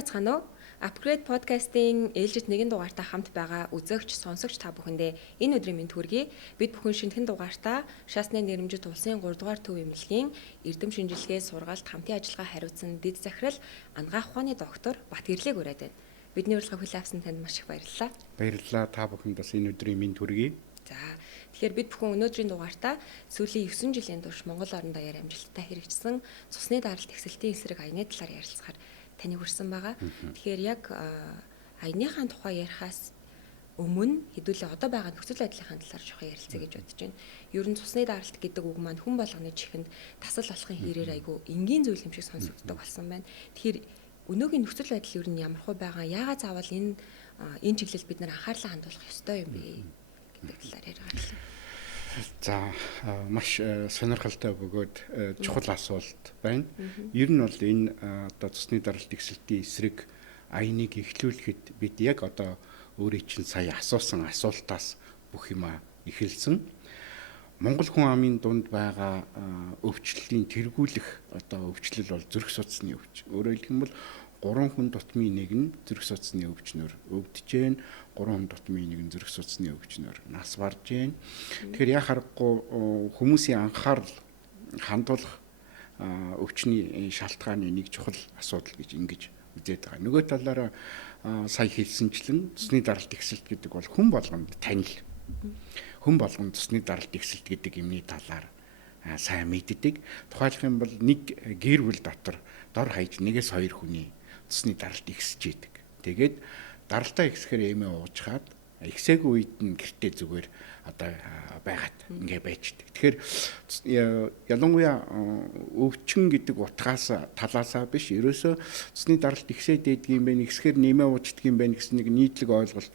байцгаана уу? Upgrade podcast-ийн ээлжид нэгэн дугаартай хамт байгаа үзэгч, сонсогч та бүхэндээ энэ өдрийн мэнд хүргэе. Бид бүхэн шинэхэн дугаартаа Шасны нэрэмжит улсын 3 дугаар төв эмнэлгийн эрдэм шинжилгээ сургаалт хамтын ажиллагаа хариуцсан дэд захирал анагаах ухааны доктор Батгэрлийг ураад байна. Бидний урилгыг хүлээн авсан танд маш их баярлалаа. Баярлалаа. Та бүхэнд бас энэ өдрийн мэнд хүргэе. За, тэгэхээр бид бүхэн өнөөдрийн дугаартаа сүүлийн 9 жилийн турш Монгол орон даяар амжилттай хэрэгжсэн цусны даралт эхсэлтийн эсрэг аяны талаар ярилцахаар таны хүрсэн байгаа. Тэгэхээр яг аяныхаа тухай ярихаас өмнө хэдүүлээ одоо байгаа нөхцөл байдлын талаар жоохон ярилцъя гэж бодож байна. Ер нь цусны даралт гэдэг үг маань хүн болгоны чихэнд тасал болохын хэрээр айгүй энгийн зүйл юм шиг сонсогддог болсон байна. Тэгэхээр өнөөгийн нөхцөл байдал ер нь ямар хөө байгаа, яагаад заавал энэ чиглэлд бид нар анхаарлаа хандуулах ёстой юм бэ гэдэг талаар яриа. За, маш сонирхолтой бөгөөд чухал асуулт байна. Ер нь бол энэ одоо цусны даралт эхсэлтийн эсрэг аяныг эхлүүлэхэд бид яг одоо өөрийн чинь сая асуусан асуултаас бүх юма эхэлсэн. Монгол хүн амын дунд байгаа өвчлөлийн тэргүүлэх одоо өвчлөл бол зүрх судасны өвч. Өөрөөр хэлэх юм бол 3 хүн дутмын нэг нь зүрх судасны өвчнөр өвдөж гэн, 3 хүн дутмын нэг нь зүрх судасны өвчнөр нас барж гэн. Тэгэхээр яа харахгүй хүмүүсийн анхаарал хандуулах өвчний шалтгааны нэг чухал асуудал гэж ингэж үзээд байгаа. Нөгөө талаараа сая хэлсэнчлэн цусны даралт эхсэлт гэдэг бол хүн болгонд танил. Хүн болгонд цусны даралт эхсэлт гэдэг юмны талаар сайн мэддэг. Тухайлх юм бол нэг гэр бүл дотор дор хаяж 1-2 хүний цусны даралт ихсэж идэг. Тэгээд даралтаа ихсэхээр эмээ уучгаад ихсээгүй үед нь гэртээ зүгээр одоо байгаад ингээ байждаг. Тэгэхээр ялангуяа өвчин гэдэг утгаас талаасаа биш, ерөөсөө цусны даралт ихсээд байдаг юм байна, ихсэхээр нэмээ уучдаг юм байна гэсэн нэг нийтлэг ойлголт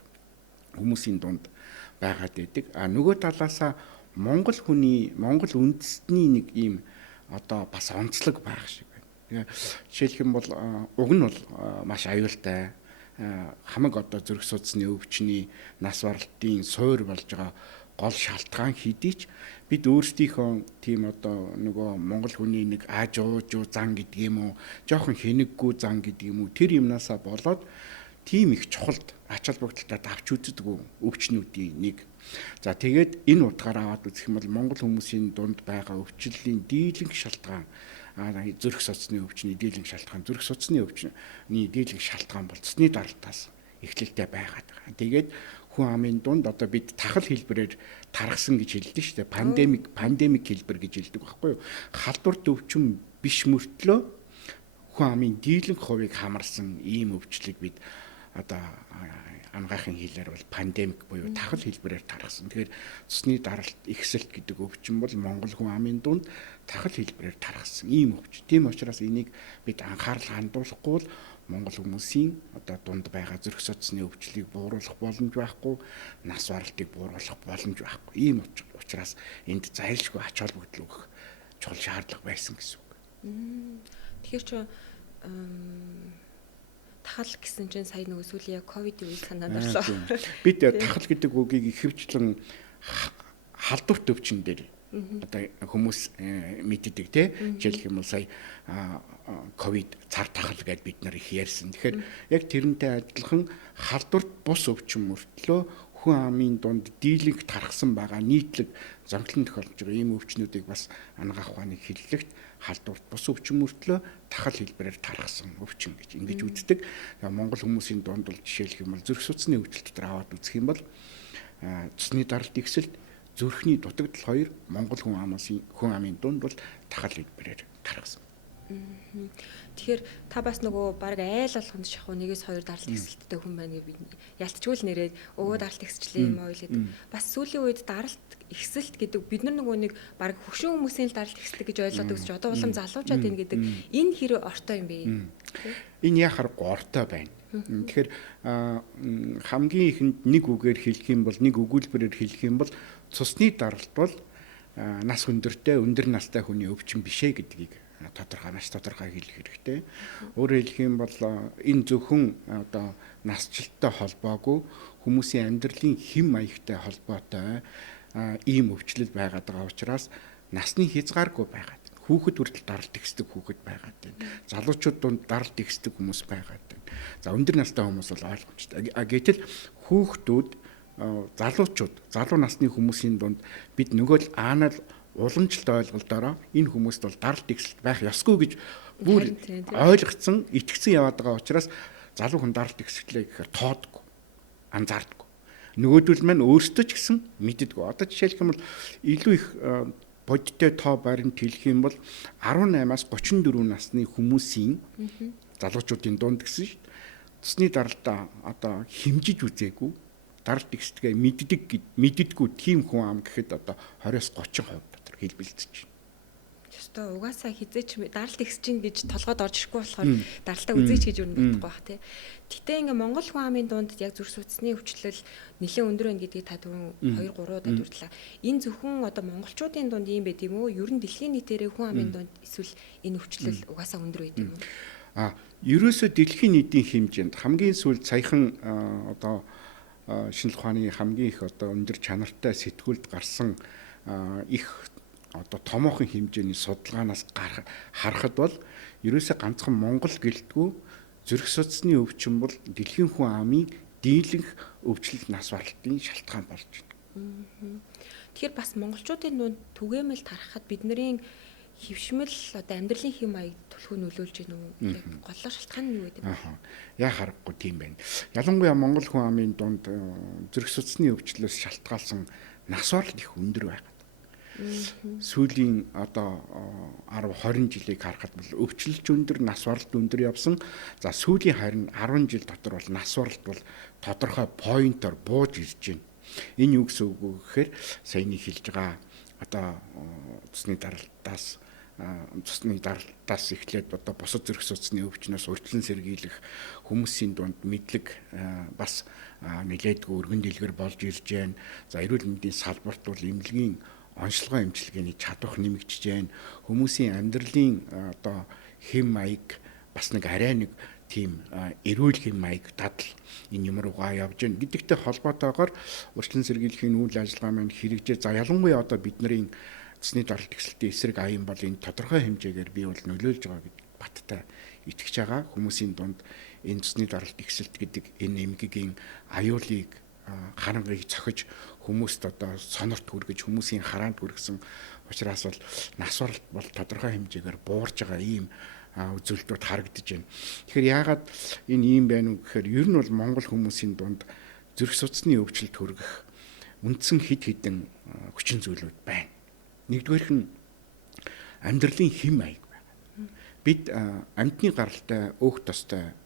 хүмүүсийн дунд байгаад байдаг. Нөгөө талаасаа Монгол үндэстний нэг ийм одоо бас онцлог байх шиг байна. Жишээлх юм бол уг нь бол маш аюултай хамаг одоо зүрх судасны өвчний нас баралтын суур болж байгаа гол шалтгаан хэдий ч бид өөрсдийнхөө тийм одоо нөгөө монгол хүний нэг аажуу зан гэдэг юм уу, жоохон хэнэггүй зан гэдэг юм уу, тэр юмнасаа болоод тийм их чухалд ач холбогдолтой давч үздэг өвчнүүдийн нэг. За тэгээд энэ утгаараа аваад үзэх юм бол монгол хүмүүсийн дунд байгаа өвчлөлийн дийлэнх шалтгаан зүрх судасны өвчний дийлэнх шалтгаан, зүрх судасны өвчний дийлэнх шалтгаан бол цусны даралтаас эхлэлтэй байгаад байгаа. Тэгээд хүн амын дунд одоо бид тахал хэлбэрээр тархсан гэж хэлдэг шүү дээ. Пандемик хэлбэр гэж хэлдэг байхгүй юу? Халдварт өвчин биш мөртлөө хүн амын дийлэнх хувийг хамарсан ийм өвчлөгийг бид одоо анагаахын хэлээр бол пандемик буюу тахал хэлбэрээр тархсан. Тэгэхээр цусны даралт эхсэлт гэдэг өвчин бол монгол хүн амын дунд тахал хэлбэрээр тархсан ийм өвчин. Тийм учраас энийг бид анхаарал хандуулахгүй бол монгол хүмүүсийн одоо дунд байгаа зүрх судасны өвчлийг бууруулах боломж байхгүй, нас баралтыг бууруулах боломж байхгүй. Ийм учраас энд зайлшгүй ач холбогдол өгөх чухал шаардлага байсан гэсэн үг. Тэгэхээр ч тахал гэсэн чинь сая нөгөө сүүлийн ковидын үеийг санаанд орлоо. Бид тахал гэдэг үгийг ихэвчлэн халдварт өвчин дээр одоо хүмүүс мэддэг тий. Жишээлх юм бол сая ковид цар тахал гэдээ бид нар их ярьсан. Тэгэхээр яг тэрнтэй адилхан халдварт бус өвчин мөртлөө хүн амын дунд дийлэнх тархсан байгаа нийтлэг зовлон тохиолж байгаа ийм өвчнүүдийг бас анагаах ухааны хэллэгт халдварт бус өвчин мөртлөө тахал хэлбэрээр тархсан өвчин гэж ингэж үздэг. Монгол хүмүүсийн дунд бол жишээлх юм бол зүрх судасны өвчлөлт дээр аваад үзэх юм бол цусны даралт ихсэлт, зүрхний дутагдал хоёр монгол хүн амын дунд бол тахал хэлбэрээр тархсан. Тэгэхээр та бас нөгөө баг айл болгонд шахуу 1-2 даралт эхсэлттэй хүн байна гэж ялцчгүй л нэрээд даралт эхсэлчлээ юм аа гэдэг. Бас сүүлийн үед даралт эхсэлт гэдэг бид нар нөгөө нэг баг хөгшин хүмүүсийн даралт эхсэлт гэж ойлгодог гэж одоо улам залуучаад байна гэдэг энэ хэрэг ортой юм бэ? Энэ яхахгүй ортой байна. Тэгэхээр хамгийн ихэнд нэг үгээр хэлэх юм бол, нэг өгүүлбэрээр хэлэх юм бол цусны даралт бол нас өндөр настай хүний өвчин бишээ гэдгийг маш тодорхой хэлэх хэрэгтэй. Өөрөөр хэлэх юм бол энэ зөвхөн одоо насжилттай холбоогүй хүмүүсийн амьдралын хэм маягтай холбоотой ийм өвчлөл байгаад байгаа учраас насны хязгааргүй байгаад Хүүхэд хүртэл даралт ихсдэг хүүхэд байгаад байна. Залуучууд дунд даралт ихсдэг хүмүүс байгаад байна. За өндөр настай хүмүүс бол ойлгомжтой. Гэтэл хүүхдүүд, залуу насны хүмүүсийн дунд бид нөгөө л аанал уламжлалт ойлголтоор энэ хүмүүст бол даралт ихсэлт байх ёсгүй гэж бүр ойлгоцсон, итгэсэн яваад байгаа учраас залуу хүн даралт ихсэлээ гэхээр тоодгүй, анзаардаггүй. Нөгөөдөл маань өөрсдөө ч гэсэн мэддэггүй. Одоо жишээлх юм бол илүү их бодиттой тоо баримт хэлэх юм бол 18-аас 34 насны хүмүүсийн залуучуудын дунд гэсэн шүү дээ. Цусны даралтаа одоо хэмжиж үзээгүй, даралт ихсдэгэ мэддэггүй тийм хүн ам гэхэд одоо 20-30% дотор хэлбэлцэж байна. Ёстой угаасаа хизээч даралт ихсэж чинь гэж толгойд орж ирэхгүй болохоор даралтаа үзээч гэж юу боддог байх тий. Гэтэ ингээ Монгол хүн амын дунд яг зүрх судасны өвчлөл нэлээд өндөр байна гэдгийг та түрүүн 2-3 удаа дурдлаа. Энэ зөвхөн одоо монголчуудын дунд юм байд юм уу? Ер нь дэлхийн нийтээрээ хүн амын дунд эсвэл энэ өвчлөл угаасаа өндөр байд юм уу? Ерөөсөө дэлхийн нийтийн хэмжээнд хамгийн сүүлд саяхан одоо шинжлэх ухааны хамгийн их одоо өндөр чанартай сэтгүүлд гарсан их одоо томоохон хэмжээний судалгаанаас харахад бол ерөөсөө ганцхан Монгол гэлтгүй зүрх судасны өвчин бол дэлхийн хүн амын дийлэнх өвчлөл нас баралтын шалтгаан болж байна. Тэгэхээр бас монголчуудын дунд түгээмэл тарахад бидний хөвшмөл одоо амьдралын хэм маяг түлхүү нөлөөлж гэнэ үү? Яг голлох шалтгаан нь юу гэдэг вэ? Яа харахгүй тийм байна. Ялангуяа Монгол хүн амын дунд зүрх судасны өвчлөөс шалтгаалсан нас баралт их өндөр байна. Сүүлийн одоо 10-20 жилийг харахад бол өвчлөлч өндөр, нас баралт өндөр явсан. За сүүлийн харин 10 жил дотор бол нас баралт бол тодорхой поинтоор бууж ирж байна. Энэ юу гэсэн үг вэ гэхээр саяны хэлж байгаа одоо цусны даралтаас эхлээд одоо босод зүрх судасны өвчнөөс урьдчилан сэргийлэх хүмүүсийн дунд мэдлэг бас нэлээдгүй өргөн дэлгэр болж ирж байна. За эрүүл мэндийн салбарт бол эмнэлгийн онцлогоо эмчилгээний чадвар нэмэгдэж байна. Хүмүүсийн амьдралын одоо хэм маяг бас нэг арай нэг тийм эрүүл хэм маяг дадал энэ юм руугаа явж байна. Гэдэгтэй холбоотойгоор урьдчилан сэргийлэхийн үйл ажиллагаа маань хэрэгжээ. За ялангуяа одоо бидний цусны даралт ихсэлтийн эсрэг аян бол энэ тодорхой хэмжээгээр бий бол нөлөөлж байгаа гэдэг баттай итгэж байгаа. Хүмүүсийн дунд энэ цусны даралт ихсэлт гэдэг энэ эмгэгийн аюулыг харангийг цохиж хүмүүст одоо сонорт хүргэж хүмүүсийн хараанд хүргэсэн учраас бол нас баралт бол тодорхой хэмжээгээр буурж байгаа ийм үзүүлэлтүүд харагдаж байна. Тэгэхээр яагаад энэ ийм байна уу гэхээр ер нь бол монгол хүмүүсийн дунд зүрх судасны өвчлөлт хүргэх үндсэн хэд хэдэн хүчин зүйлүүд байна. Нэгдүгээрх нь амьдралын хэм маяг байна. Бид амьтны гаралтай, өөх тостой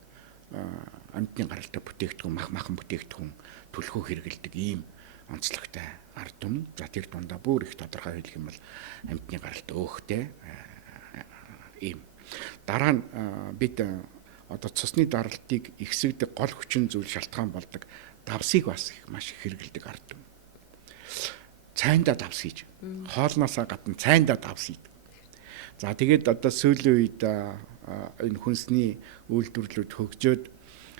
амьтны гаралтай бүтээгдэхүүн, махан бүтээгдэхүүн түлхүү хэрэгэлдэг ийм онцлогтой ард түмэн. За тэр дундаа бүр их тодорхой хэлэх юм бол амьтны гаралтай өөхтэй ийм. Дараа нь бид одоо цусны даралтыг ихсэгдэг гол хүчин зүйл шалтгаан болдог давсыг бас их маш их хэрэгэлдэг ард түмэн. Цайндаа давс хийж, хоолноосоо гадна цайндаа давс хийдэг. За тэгээд одоо сүүлийн үед энэ хүнсний үйлдвэрлэлүүд хөгжөөд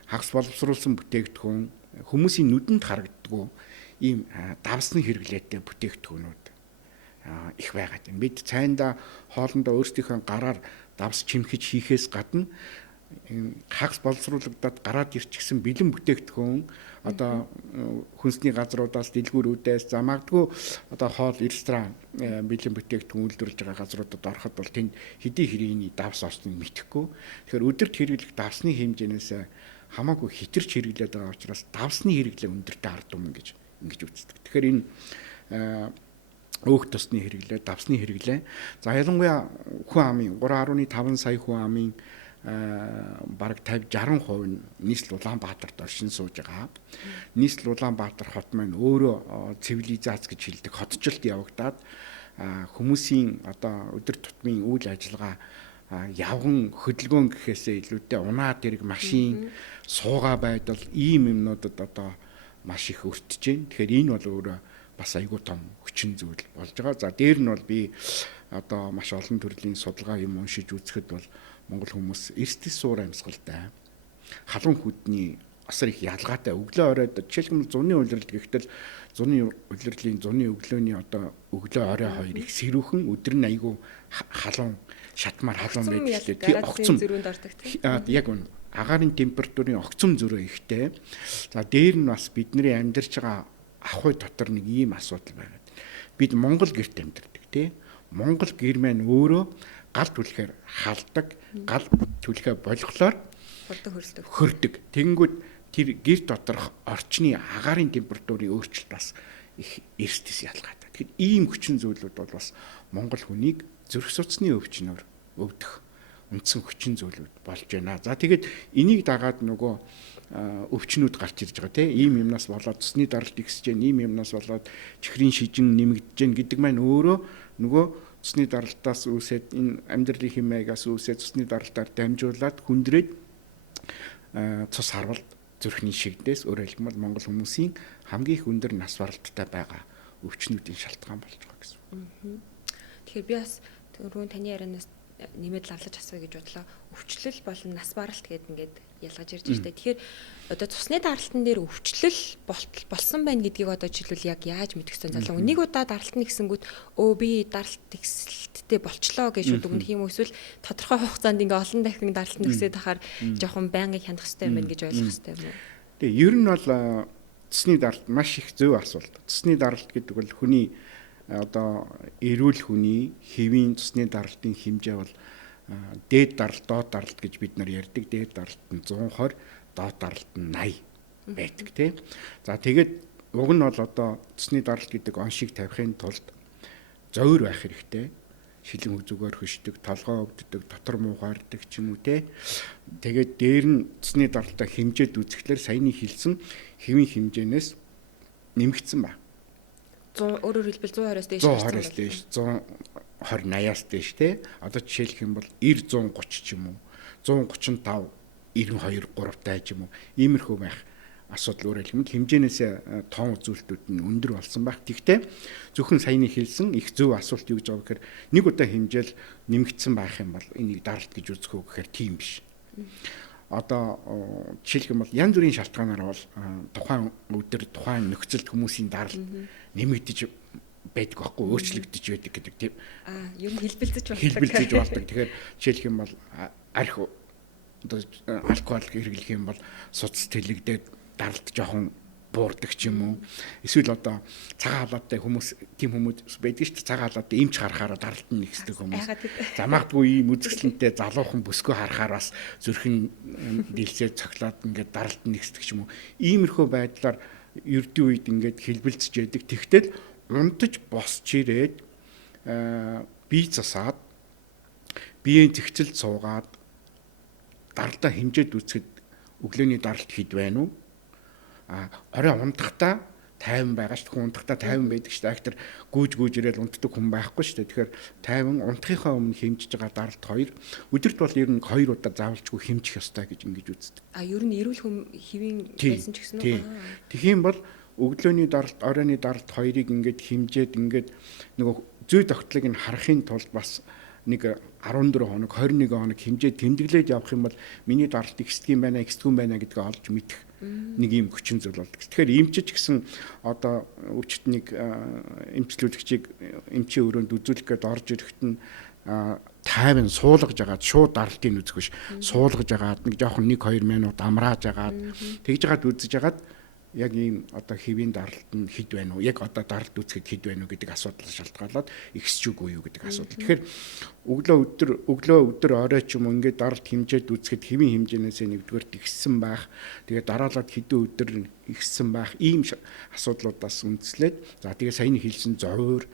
хагас боловсруулсан бүтээгдэхүүн хүмүүсийн нүдэнд харагддаггүй ийм давсны хэрэглээтэй бүтээгдэхүүнүүд их байгаад байна. Бид цайндаа хоолндоо өөрсдийнхөө гараар давс чимхэж хийхээс гадна хагас боловсруулагдаад гараад ирчихсэн бэлэн бүтээгдэхүүн одоо хүнсний газруудаас дэлгүүрүүдээс за магадгүй одоо хоол ресторан бэлэн бүтээгдэхүүн үйлдвэрлэж байгаа газруудад ороход бол тэнд хэдий хэрийний давс орсныг мэдэхгүй. Тэгэхээр өдөрт хэрэглэх давсны хэмжээнээс хамаагүй хэтэрч хэрэглээд байгаа учраас давсны хэрэглээ өндөртэй ард түмэн гэж ингэж үздэг. Тэгэхээр энэ өөх тосны хэрэглээ, давсны хэрэглээ. За ялангуяа хүн амын 3.5 сая хүн амын бараг 50-60% нь нийслэл Улаанбаатарт оршин сууж байгаа. Нийслэл Улаанбаатар хот маань өөрөө цивилизац гэж хэлдэг хотчлт явагдаад хүмүүсийн одоо өдөр тутмын үйл ажиллагаа явган хөдөлгөөн гэхээсээ илүүтэй унаад ирэх машин, суугаа байдал ийм юмнуудад одоо маш их өртөж байна. Тэгэхээр энэ бол өөрөө бас айгүй том хүчин зүйл болж байгаа. За дээр нь бол би одоо маш олон төрлийн судалгаа юм уншиж үзэхэд бол монгол хүмүүс эрсдэл суур амьсгалтай халуун хүдний асар их ялгаатай. Өглөө оройд жишээлбэл зуны улирал гэхтэл зуны улирлын зуны өглөөний одоо өглөө орой хоёр их сэрүүхэн өдөр нь айгүй халуун шатмар халуун байдаг шүү дээ. Тий огцом зөрүүнд ордог тий. Яг үнэ агаарын температурын огцом зөрөө ихтэй. За дээр нь бас бидний амьдарч байгаа ахуй дотор нэг ийм асуудал байна. Бид Монгол гэрт амьдардаг тий. Монгол гэр маань өөрөө гал түлхээр халдаг, гал түлхээ болохоор хөрдөг. Тэнгүүд тэр гэр доторх орчны агаарын температурын өөрчлөлт бас их эрсдэс ялгаатай. Тэгэхээр ийм хүчин зүйлүүд бол бас Монгол хүнийг зүрх судасны өвчнөөр өвдөх үндсэн хүчин зүйлүүд болж байна. За тэгээд энийг дагаад нөгөө өвчнүүд гарч ирж байгаа тийм ийм юмнаас болоод цусны даралт ихсэж гэн, ийм юмнаас болоод чихрийн шижин нэмэгдэж гэн гэдэг маань өөрөө нөгөө цусны даралтаас үүсээд энэ амьдралын хэм маягаас үүсээд цусны даралтаар дамжуулаад хүндрээд цус харвалт зүрхний шигдээс өөрөөр хэлбэл Монгол хүмүүсийн хамгийн их өндөр нас баралттай байгаа өвчнүүдийн шалтгаан болж байгаа гэсэн. Тэгэхээр би бас түрүүн таны ярианаас нэмээд лавлаж асууя гэж бодлоо. Өвчлөл болон нас баралт гэдэг ингээд ялгаж ирж байна. Тэгэхээр одоо цусны даралтан дээр өвчлөл болсон байна гэдгийг одоо жишээлбэл яг яаж мэдэх вэ? Залуу нэг удаа даралт нэгсэнгүүт би даралт тэгсэлттэй болчлоо гэж үгнэх юм уу? Эсвэл тодорхой хугацаанд ингээ олон дахин даралт нэгсээд ахаар жоохон байнгын хянах хэрэгтэй юм байна гэж ойлгох хэрэгтэй юм уу? Тэгээ ер нь бол цусны даралт маш их зөв асуулт. Цусны даралт гэдэг бол хүний одоо эрүүл хүний хэвийн цусны даралтын хэмжээ бол дээд даралт, доод даралт гэж бид нар ярьдаг. Дээд даралт нь 120, доод даралт нь 80 байдаг тийм. За тэгээд уг нь бол одоо цусны даралт гэдэг оншийг тавихын тулд зовир байх хэрэгтэй. Шилэн үзүүгээр хөшдөг, толгоо өвддөг, дотор муухайрдаг ч юм уу те. Тэгээд дээр нь цусны даралтаа хэмжээд үзэхлээр саяны хэлсэн хэвийн хэмжээнээс нэмэгдсэн байна. 100 өөрөөр хэлбэл 120-аас дээш 120-аас дээш 120-80-аас дээш те. Одоо жишээлх юм бол 90-130 ч юм уу 135 92 3 таа ч юм уу иймэрхүү байх асуудал өөрөөр хэлбэл хэмжээнээс тоон үзүүлэлтүүд нь өндөр болсон байх. Тэгтээ зөвхөн саяны хэлсэн их зөв асуулт юу гэж байгаа гэхээр нэг удаа хэмжээл нэмэгдсэн байх юм бол энийг даралт гэж үзэх үү гэхээр тийм биш. Одоо жишээлх юм бол янз бүрийн шалтгаанаар бол тухайн өдөр тухайн нөхцөлд хүмүүсийн даралт нэмэгдэж байдаг байхгүй өөрчлөгдөж байдаг гэдэг тийм. Ер нь хэлбэлзэж болдог. Хэлбэлзэж болдог. Тэгэхээр жишээлх юм бол арх одоо алкогол хэрэглэх юм бол судас тэлэгдээд даралт жоохон буурдаг ч юм уу. Эсвэл одоо цагаан халааттай хүмүүс тийм хүмүүс байдаг шүү дээ. Цагаан халааттай эмч харахаараа даралт нь нэгсдэг хүмүүс. За магадгүй ийм үзэсгэлэнтэй залуухан бүсгүй харахаар бас зүрхэн дийлсээ цоглоод ингээд даралт нь нэгсдэг ч юм уу. Иймэрхүү байдлаар ердийн үед ингээд хэлбэлцэж яадаг. Тэгтэл унтаж босч ирээд бие засаад биеийн зэгцэлд суугаад даралтаа хэмжээд үзэхэд өглөөний даралт хэд байна уу? Орой унтахдаа тайван байгаа шүү дээ. Хүн унтахдаа тайван байдаг шүү дээ. Актер гүүж ирээл унтдаг хүн байхгүй шүү дээ. Тэгэхээр тайван унтахынхаа өмнө хэмжиж байгаа даралт 2. Өдөрт бол ер нь 2 удаа заавалжгүй хэмжих ёстой гэж ингэж үздэг. Ер нь эрүүл хүн хэвийн байсан ч гэсэн үү? Тэгэх юм бол өглөөний даралт, оройны даралт 2-ыг ингээд хэмжээд ингээд нөгөө зүй тогтолыг нь харахын тулд бас нэг 14 хоног, 21 хоног хэмжээд тэмдэглээд явах юм бол миний даралт ихсдэг юм байна, ихсдэггүй юм байна гэдгээ олж мэдэх нэг юм хүчин зүйл болдог. Тэгэхээр эмчиж гэсэн одоо өвчтнийг эмчлүүлэгчийг эмчийн өрөөнд үзүүлэх гээд орж ирэхэд нь тайван суулгаж агаад шууд даралтыг үзэх биш. Суулгаж агаад нэг жоохон 1-2 минут амрааж агаад тэгж агаад үзэж агаад яг ийм одоо хэвийн даралт нь хэд байна уу? Яг одоо даралт үзэхэд хэд байна уу гэдэг асуудал шалтгаалаад ихсэж үгүй юу гэдэг асуудал. Тэгэхээр өглөө орой ч юм уу ингээд даралт хэмжээд үзэхэд хэвийн хэмжээнээс нэгдүгээр ихссэн байх. Тэгээд дараалаад хэдэн өдөр ихссэн байх. Ийм асуудлуудаас үндэслээд за тэгээд саяны хэлсэн зовир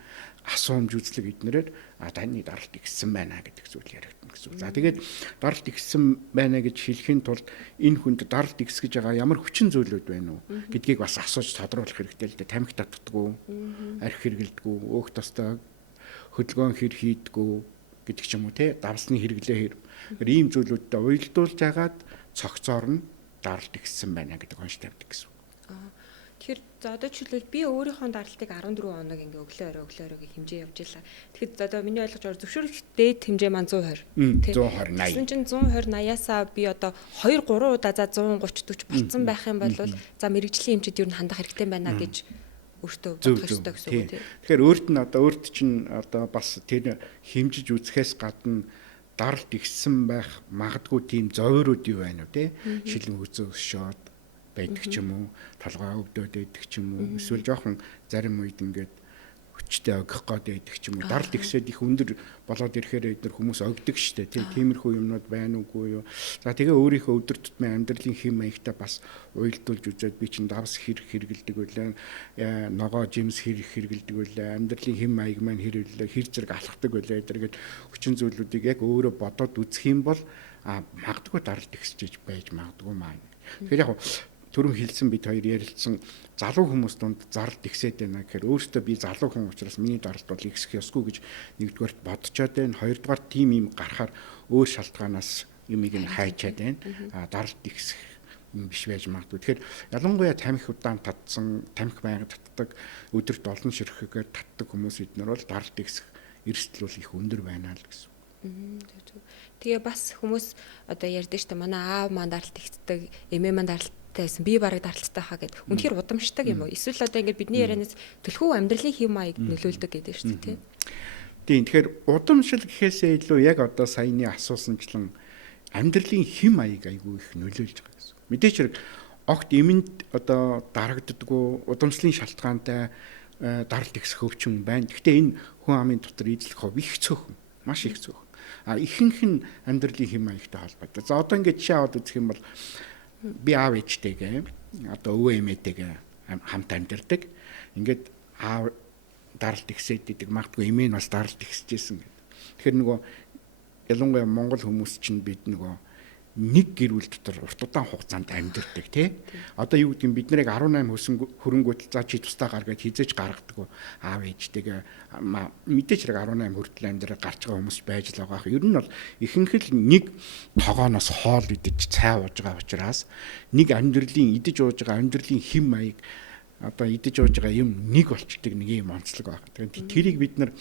асуумж үзлэг эднэрээр таны даралт ихссэн байна гэдэг зүйл яригдана гэсэн үг. За тэгээд даралт ихссэн байна гэж хэлэхийн тулд энэ хүнд даралт ихсгэж байгаа ямар хүчин зүйлүүд байна уу гэдгийг бас асууж тодруулах хэрэгтэй л дээ. Тамхи татдаггүй, арх хэргэлдэггүй, өөх тостой хөдөлгөөн хэр хийдэггүй гэдэг ч юм уу те давсны хэрэглээ хэр. Ийм зүйлүүдтэй уялдуулж агаад цогцоор нь даралт ихссэн байна гэдэг онш тавьдаг гэсэн үг. Тэгэхээр за одоо жишээлбэл би өөрийнхөө даралтыг 14 хоног ингээ өглөө орой хэмжээ явж илаа. Тэгэхэд одоо миний ойлгож байгаа зөвшөөрөлт дээд хэмжээ маань 120 120 80. Тэгсэн чинь 120 80-аас би одоо 2 3 удаа за 130 40 болцсон байх юм бол за мэрэгжлийн хэмжээд юу н хандах хэрэгтэй байна гэж өөртөө бодох ёстой гэсэн үг тийм. Тэгэхээр өөрт чинь одоо бас тэр хэмжиж үзэхээс гадна даралт ихсэн байх магадгүй тийм зовиорууд юу байна вэ? Шилэн үзөө өшөөд байдаг ч юм уу, толгой өвдөд байдаг ч юм уу, эсвэл жоохон зарим үед ингээд хүчтэй огох гээд байдаг ч юм уу. Даралт ихсээд их өндөр болоод ирэхээр эдгээр хүмүүс огдөг штэ тий. Тиймэрхүү юмнууд байна уугүй юу. За тэгээ өөрийнхөө өдөр тутмын амьдралын хэм маягтай бас уйлдуулж үзээд би чинь давс хэрэгэлдэг үлээ, ногоо жимс хэрэгэлдэг үлээ, амьдралын хэм маяг маань хэрэглээ, хэр зэрэг алхдаг үлээ эдэргээд хүчин зүйлүүдийг яг өөрөө бодоод үзэх юм бол магадгүй даралт ихсэж байж магадгүй маань. Тэгэхээр яг түрүүн хэлсэн бид хоёр ярилцсан залуу хүмүүс донд зарлт ихсээд байна гэхээр өөртөө би залуу хүн учраас миний даралт бол ихсэх ёсгүй гэж нэгдүгээрт бодчоод байна. Хоёрдугаар тим юм гарахаар өөр шалтгаанаас юмыг нь хайчаад байна. Даралт ихсэх юм биш байж магадгүй. Тэгэхээр ялангуяа тамхи удаан татсан, тамхи байнга татдаг, өдөрт олон ширхгээр татдаг хүмүүс эднэр бол даралт ихсэх эрсдэл бол их өндөр байна л гэсэн. Тэгээ бас хүмүүс одоо ярьдэн штэ манай аав маань даралт ихсдэг, эмээ маань даралт байсан би барыг даралттай хаа гэд үнэхээр удамшдаг юм уу? Эсвэл одоо ингээд бидний ярианаас төлхөө амьдралын хэм маяг нөлөөлдөг гэдэг шүү дээ тийм. Тэгэхээр удамшил гэхээсээ илүү яг одоо саяны асуусанчлан амьдралын хэм маяг айгүй их нөлөөлж байгаа гэсэн. Мэдээч хэрэг огт эмэнд одоо дарагддаггүй удамшлын шалтгаантай даралт ихсэх өвчин байна. Гэхдээ энэ хүн амын дотор эзлэх хов их цөөхөн, маш их цөөхөн. Ихэнх нь амьдралын хэм маягтай холбоотой. За одоо ингээд жишээ аваад үзэх юм бол би аав ээжтэйгээ одоо өвөө эмээтэйгээ хамт амьдардаг. Ингээд аав даралт ихсээд идэг, магадгүй эмээ нь бас даралт ихсэжсэн гэдэг. Тэгэхээр нөгөө ялангуяа монгол хүмүүс чинь бид нөгөө нэг гэр бүл дотор урт удаан хугацаанд амьдардаг тий. Одоо юу гэдгийг бид нарыг 18 хөрөнгөт за чи тустаа гаргаад хизээж гаргадаг аав ээжтэйгээ мэдээч хэрэг 18 хүртэл амьдрал гарч байгаа хүмүүс байж л байгаа. Ер нь бол ихэнх л нэг тогооноос хоол идэж цай ууж байгаа учраас нэг амьдралын идэж ууж байгаа амьдралын хэм маяг одоо идэж ууж байгаа юм нэг болчдөг нэг юм онцлог байна. Тэгэхээр тэрийг бид нар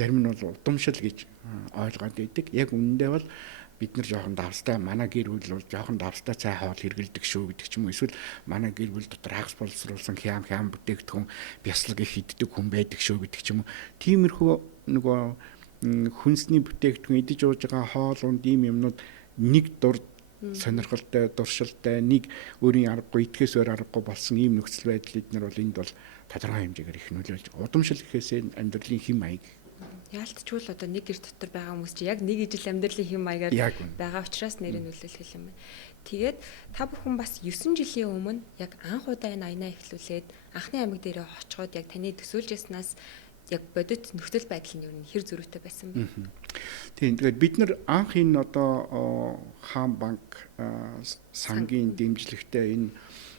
зарим нь бол удамшил гэж ойлгоод байдаг. Яг үнэндээ бол бид нар жоохон давстай манай гэр бүл бол жоохон давстай цай хоол хэргэлдэг шүү гэдэг ч юм уу. Эсвэл манай гэр бүл дотор хагас боловсруулсан хям бүтээгдэхүүн бяцлаг их иддэг хүн байдаг шүү гэдэг ч юм уу. Тиймэрхүү нөгөө хүнсний бүтээгдэхүүн идэж ууж байгаа хоол унд ийм юмнууд нэг дурд сонирхолтой, дуршилтай, нэг өөрийн аргагүй итгэхээс өөр аргагүй болсон ийм нөхцөл байдал эднэр бол энд бол тодорхой хэмжээгээр их нөлөөлж удамшил гэхээсээ амьдралын хэм маяг яалтчгүй л одоо нэг гэр дотор байгаа хүмүүс чи яг нэг ижил амьдралын хэм маягаар байгаа учраас нэрээ нөлөөлөх юм байна. Тэгээд та бүхэн бас 9 жилийн өмнө яг анх удаа энэ аянаа эхлүүлээд анхны аймаг дээрээ очоод яг таны төсөөлж яснаас яг бодит нөхцөл байдал нь юу н хэр зөрүүтэй байсан бэ? Тийм. Тэгээд бид нар анх энэ одоо хаан банк сангийн дэмжлэгтэй энэ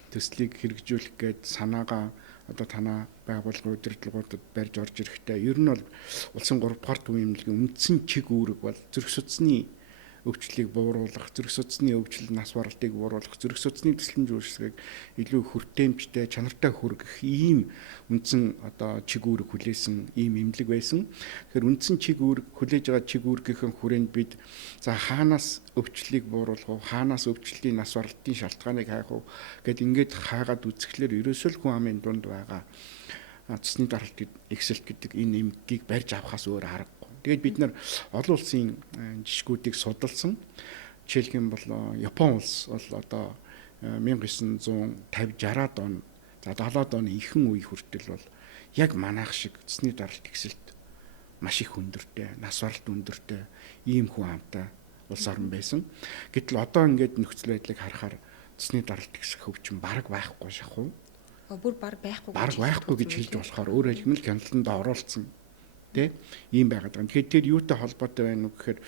төслийг хэрэгжүүлэх гээд санаагаа одоо танаа байгууллага удирдлагуудад барьж орж ирэхдээ ер нь бол улсын 3 дугаар төвийн эмнэлгийн үндсэн чиг үүрэг бол зүрх судасны өвчлөлийг бууруулах, зүрх судасны өвчлөл нас баралтыг бууруулах, зүрх судасны төслийн зөвшөөрлийг илүү хүртээмжтэй, чанартай хүргэх ийм үндсэн одоо чиг үүрэг хүлээсэн ийм эмнэлэг байсан. Тэгэхээр үндсэн чиг үүрэг хүлээж байгаа чиг үүргийнхэн хүрээнд бид за хаанаас өвчлөлийг бууруулах уу, хаанаас өвчлөлийн нас баралтын шалтгааныг хайх уу гэд ингээд хаагаад үзэхлээр ерөөсөө л хүн амын дунд байгаа цусны даралт ихсэлт гэдэг энэ эмгэгийг барьж авахаас өөр аргагүй. Тэгээд бид нар олон улсын жишгүүдийг судалсан. Жишээлх юм бол Япон улс бол одоо 1950-60-аад он, за 70-аад оны ихэнх үе хүртэл бол яг манайх шиг цусны даралт ихсэлт маш их өндөртэй, нас баралт өндөртэй ийм хүн амтай улс орн байсан. Гэтэл одоо ингээд нөхцөл байдлыг харахаар цусны даралт ихсэх хөвчин бараг байхгүй шахуу. Бүр бараг байхгүй гэж хэлж болохоор өөр хэлбэл хяналтанд оруулсан. Тэ ийм байгаад байгаа. Тэгэхээр тэр юутай холбоотой байна уу гэхээр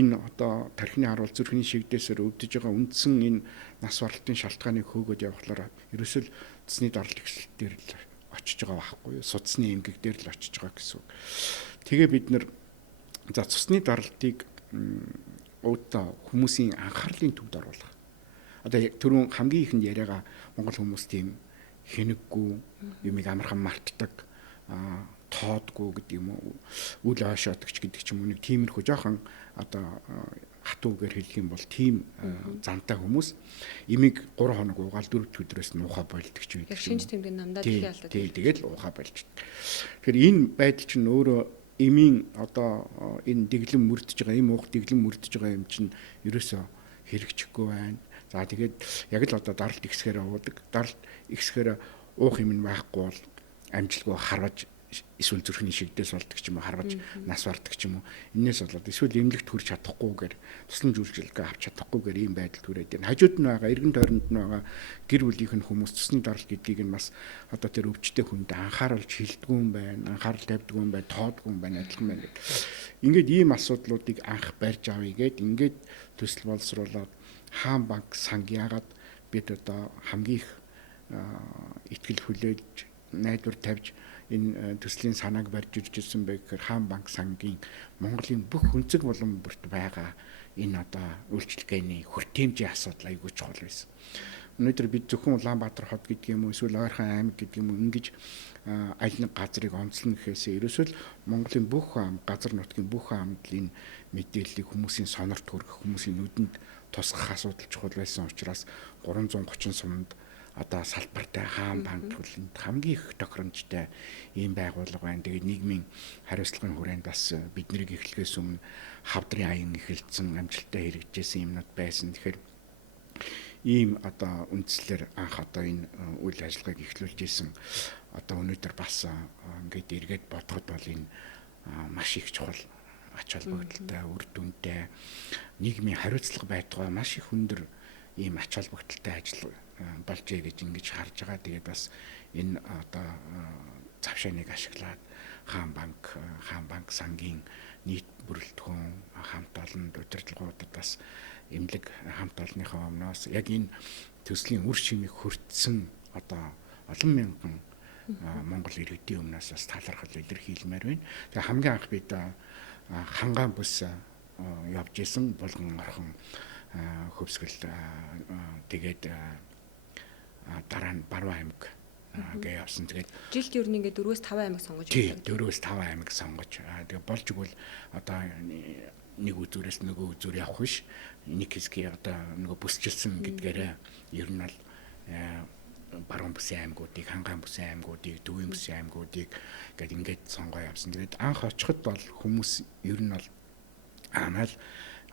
энэ одоо тархины харуул зүрхний шигдээсээр өвдөж байгаа үндсэн энэ нас баралтын шалтгааныг хөөгөөд явахлаар ерөөсөө л цусны даралт ихсэлт дээр л очиж байгаа байхгүй юу? Судасны эмгэг дээр л очиж байгаа гэсэн үг. Тэгээ бид нэр за цусны даралтыг өөдөө хүмүүсийн анхаарлын төвд оруулах. Одоо түрүүн хамгийн ихэнд яриага Монгол хүмүүс тийм хэнэггүй юмыг амархан мартдаг тоодгүй гэдэг юм уу үл ойшоодогч гэдэг ч юм уу нэг тиймэрхүү жоохон одоо хатуугаар хэлэх юм бол тийм зантай хүмүүс имийг 3 хоног уугаал 4 өдрөөс нь ухаа болдог ч байдаг. Шинж тэмдэг намдаа дэлхий алдаад. Тэгээд ухаа болж. Тэгэхээр энэ байдал чинь өөрөө имийн одоо энэ дэглэм мөрдөж байгаа им уух дэглэм мөрдөж байгаа юм чинь ерөөсөө хэрэгжихгүй байна. За тэгээд яг л одоо даралт ихсгээр уудаг. Даралт ихсгээр уух юм нь байхгүй бол амжилтгүй харваж эсвэл зүрхний шигдээс болдог ч юм уу харваж нас бардаг ч юм уу. Энээс болоод эсвэл эмнэлэгт хүрч чадахгүйгээр тусламж үйлчилгээ авч чадахгүйгээр ийм байдал түрээд байна. Хажууд нь байгаа эргэн тойронд нь байгаа гэр бүлийнх нь хүмүүс цусны даралт гэдгийг нь бас одоо тэр өвчтэй хүнд анхааруулж хилдэггүй юм байна. Анхаарал тавьдаггүй юм байна, тоодгүй юм байна, адилхан байна гэдэг. Ингээд ийм асуудлуудыг анх барьж авъя гэд ингээд төсөл боловсруулаад хаан банк санг яагаад бид одоо хамгийн их итгэл хүлээж найдвар тавьж энэ төслийн санааг барьж ирж ирсэн бэ гэхээр хаан банк сангийн Монголын бүх өнцөг болон бүрт байгаа энэ одоо үйлчлэгээний хүртээмжийн асуудал айгүй чухал байсан. Өнөөдөр бид зөвхөн Улаанбаатар хот гэдэг юм уу эсвэл ойрхон аймаг гэдэг юм уу ингэж аль нэг газрыг онцлно гэхээсээ ерөөсөө Монголын бүх газар нутгийн бүх амд энэ мэдээллийг хүмүүсийн сонорт хүргэх, хүмүүсийн нүдэнд тусгах асуудал чухал байсан учраас 330 сумд одоо салбартай хаан банк төлөнд хамгийн их тохиромжтой ийм байгууллага байна. Тэгээд нийгмийн хариуцлагын хүрээнд бас биднийг эхлэхээс өмнө хавдрын аян эхэлсэн амжилттай хэрэгжижсэн юмнууд байсан. Тэгэхээр ийм одоо үндслэр анх одоо энэ үйл ажиллагааг эхлүүлж исэн одоо өнөөдөр бас ингээд эргээд бодоход бол энэ маш их чухал ач холбогдолтой үр дүнтэй нийгмийн хариуцлага байдгаа маш их өндөр ийм ач холбогдолтой ажил болжээ гэж ингэж харж байгаа. Тэгээд бас энэ одоо завшааныг ашиглаад хаан банк сангийн нийт бүрэлдэхүүн хамт олонд удирдлагуудад бас эмнэлэг хамт олонныхоо өмнөөс яг энэ төслийн үр шимийг хүртсэн одоо олон мянган Монгол иргэдийн өмнөөс бас талархал илэрхийлмээр байна. Тэгээд хамгийн анх бид хангаан бүс явж исэн булган орхон хөвсгөл тэгээд дараа нь Баруун аймаг гээ явсан. Тэгээд жилд ер нь ингээд 4-5 аймаг сонгож байна. 4-5 аймаг сонгож. Тэгээд болж игэл одоо нэг үзүүрээс нөгөө үзүүр явах биш. Нэг хэсгийг одоо нөгөө бүсчилсэн гэдгээрээ ер нь бол Баруун бүсийн аймагуудыг, Хангаан бүсийн аймагуудыг, Дөвийн бүсийн аймагуудыг гээд ингээд сонгоо явсан. Тэгээд анх очиход бол хүмүүс ер нь бол анаал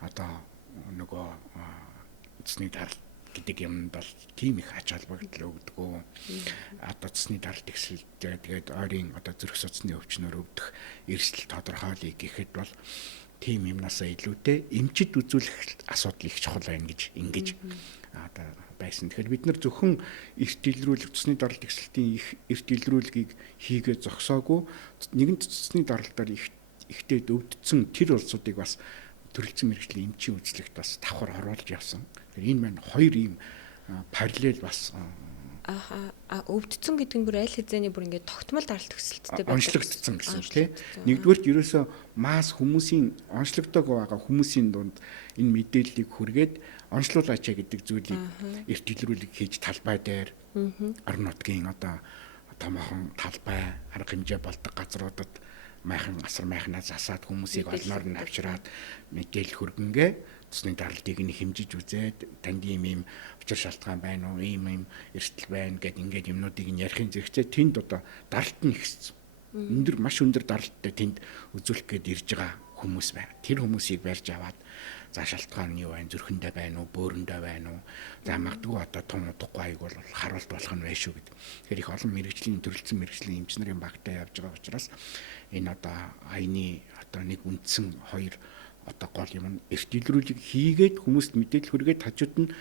одоо нөгөө цэсний даралт гэдэг юмд бол тийм их ач холбогдол өгдөгөө. Одоо цэсний даралт ихсэл тэгээд ойрын одоо зүрх судасны өвчнөр өвдөх эрсдэл тодорхойлъё гэхэд бол тийм юмнасаа илүүтэй эмчит үзүүлэх асуудал их чухал байна гэж ингэж одоо байсан. Тэгэхээр бид нар зөвхөн эрт илрүүлэх цэсний даралт ихсэлтийн их эрт илрүүлгийг хийгээ зогсоогүй нэгэн цэсний даралтаар ихтэй өвдсөн тэр улсуудыг бас төрөлцсөн мэргэжлийн эмчийн үзлэгт бас давхар оруулж явсан. Энэ маань хоёр ийм параллел бас өвдсөн гэдэг нь бүр аль хэзээний бүр ингээд тогтмол даралт төсөлттэй байна. Онцлогдсон гэсэн тийм. Нэгдүгээр нь ерөөсөө масс хүмүүсийн онцлогдог байгаа хүмүүсийн дунд энэ мэдээллийг хүргээд онцлуулаач гэдэг зүйлийг эрт илрүүлэг хийж талбай дээр орон нутгийн одоо томоохон талбай арга хэмжээ болдог газруудад майхан асар майхнаа засаад хүмүүсийг олноор нь авчираад мэдээлэл хүргэнгээ цэсний даралтыг нь хэмжиж үзээд танд ийм учир шалтгаан байна уу, ийм эрсдэл байна гэд ингээд юмнуудыг нь ярихын зэрэгцээ тэнд одоо даралт нь ихсэн. Өндөр маш өндөр даралттай тэнд үзүүлэх гээд ирж байгаа хүмүүс байна. Тэр хүмүүсийг барьж аваад за шалтгаан нь юу байна, зүрхэндээ байна уу, бөөрөндөө байна уу, за магадгүй одоо том удахгүй аяг бол харуулт болох нь байх шүү гэдэг. Тэгэхээр их олон мэрэгжлийн төрөлцсөн мэрэгжлийн эмч нарын багтаа явж байгаа учраас энэ одоо аяны одоо нэг үндсэн хоёр одоо гол юм нь эрт илрүүлэг хийгээд хүмүүст мэдээлэл хүргээд хажууд нь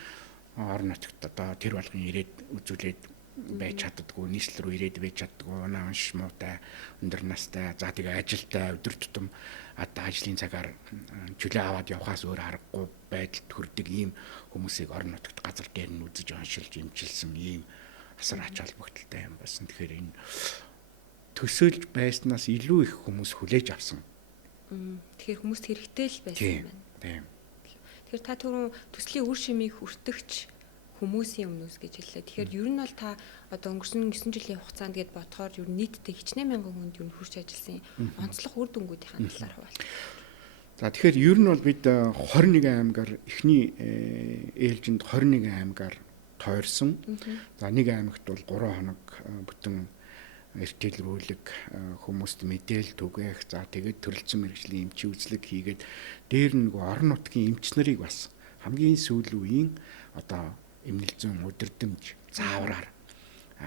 орон нутагт одоо тэр болгон ирээд үзүүлээд байж чаддаггүй, нийслэл рүү ирээд байж чаддаггүй, унаа унш муутай, өндөр настай, за тэгээ ажилтай, өдөр тутам одоо ажлын цагаар чөлөө аваад явхаас өөр аргагүй байдалд хүрдэг ийм хүмүүсийг орон нутагт газар дээр нь үзэж оншилж эмчилсэн ийм асар ач холбогдолтой юм байсан. Тэгэхээр энэ төсөөлж байснаас илүү их хүмүүс хүлээж авсан. Тэгэхээр хүмүүст хэрэгтэй л байсан юм байна. Тийм. Тэгэхээр та түрүүн төслийн үр шимийг хүртэгч хүмүүсийн өмнөөс гэж хэллээ. Тэгэхээр ер нь бол та одоо өнгөрсөн 9 жилийн хугацаанд гээд бодохоор ер нь нийтдээ 8,000 хүнд ер нь хүрч ажилласан онцлог үр дүнгуудын талаар хуваалцах. За тэгэхээр ер нь бол бид 21 аймгаар эхний ээлжинд 21 аймгаар тойрсон. За нэг аймагт бол 3 хоног бүтэн эртэлрүүлэг хүмүүст мэдээлэл түгээх, за тэгээд төрөлцсөн мэргэжлийн эмчийн үзлэг хийгээд дээр нь орон нутгийн эмч нарыг бас хамгийн сүүл үеийн одоо эмнэлэг зүйн удирдамж заавраар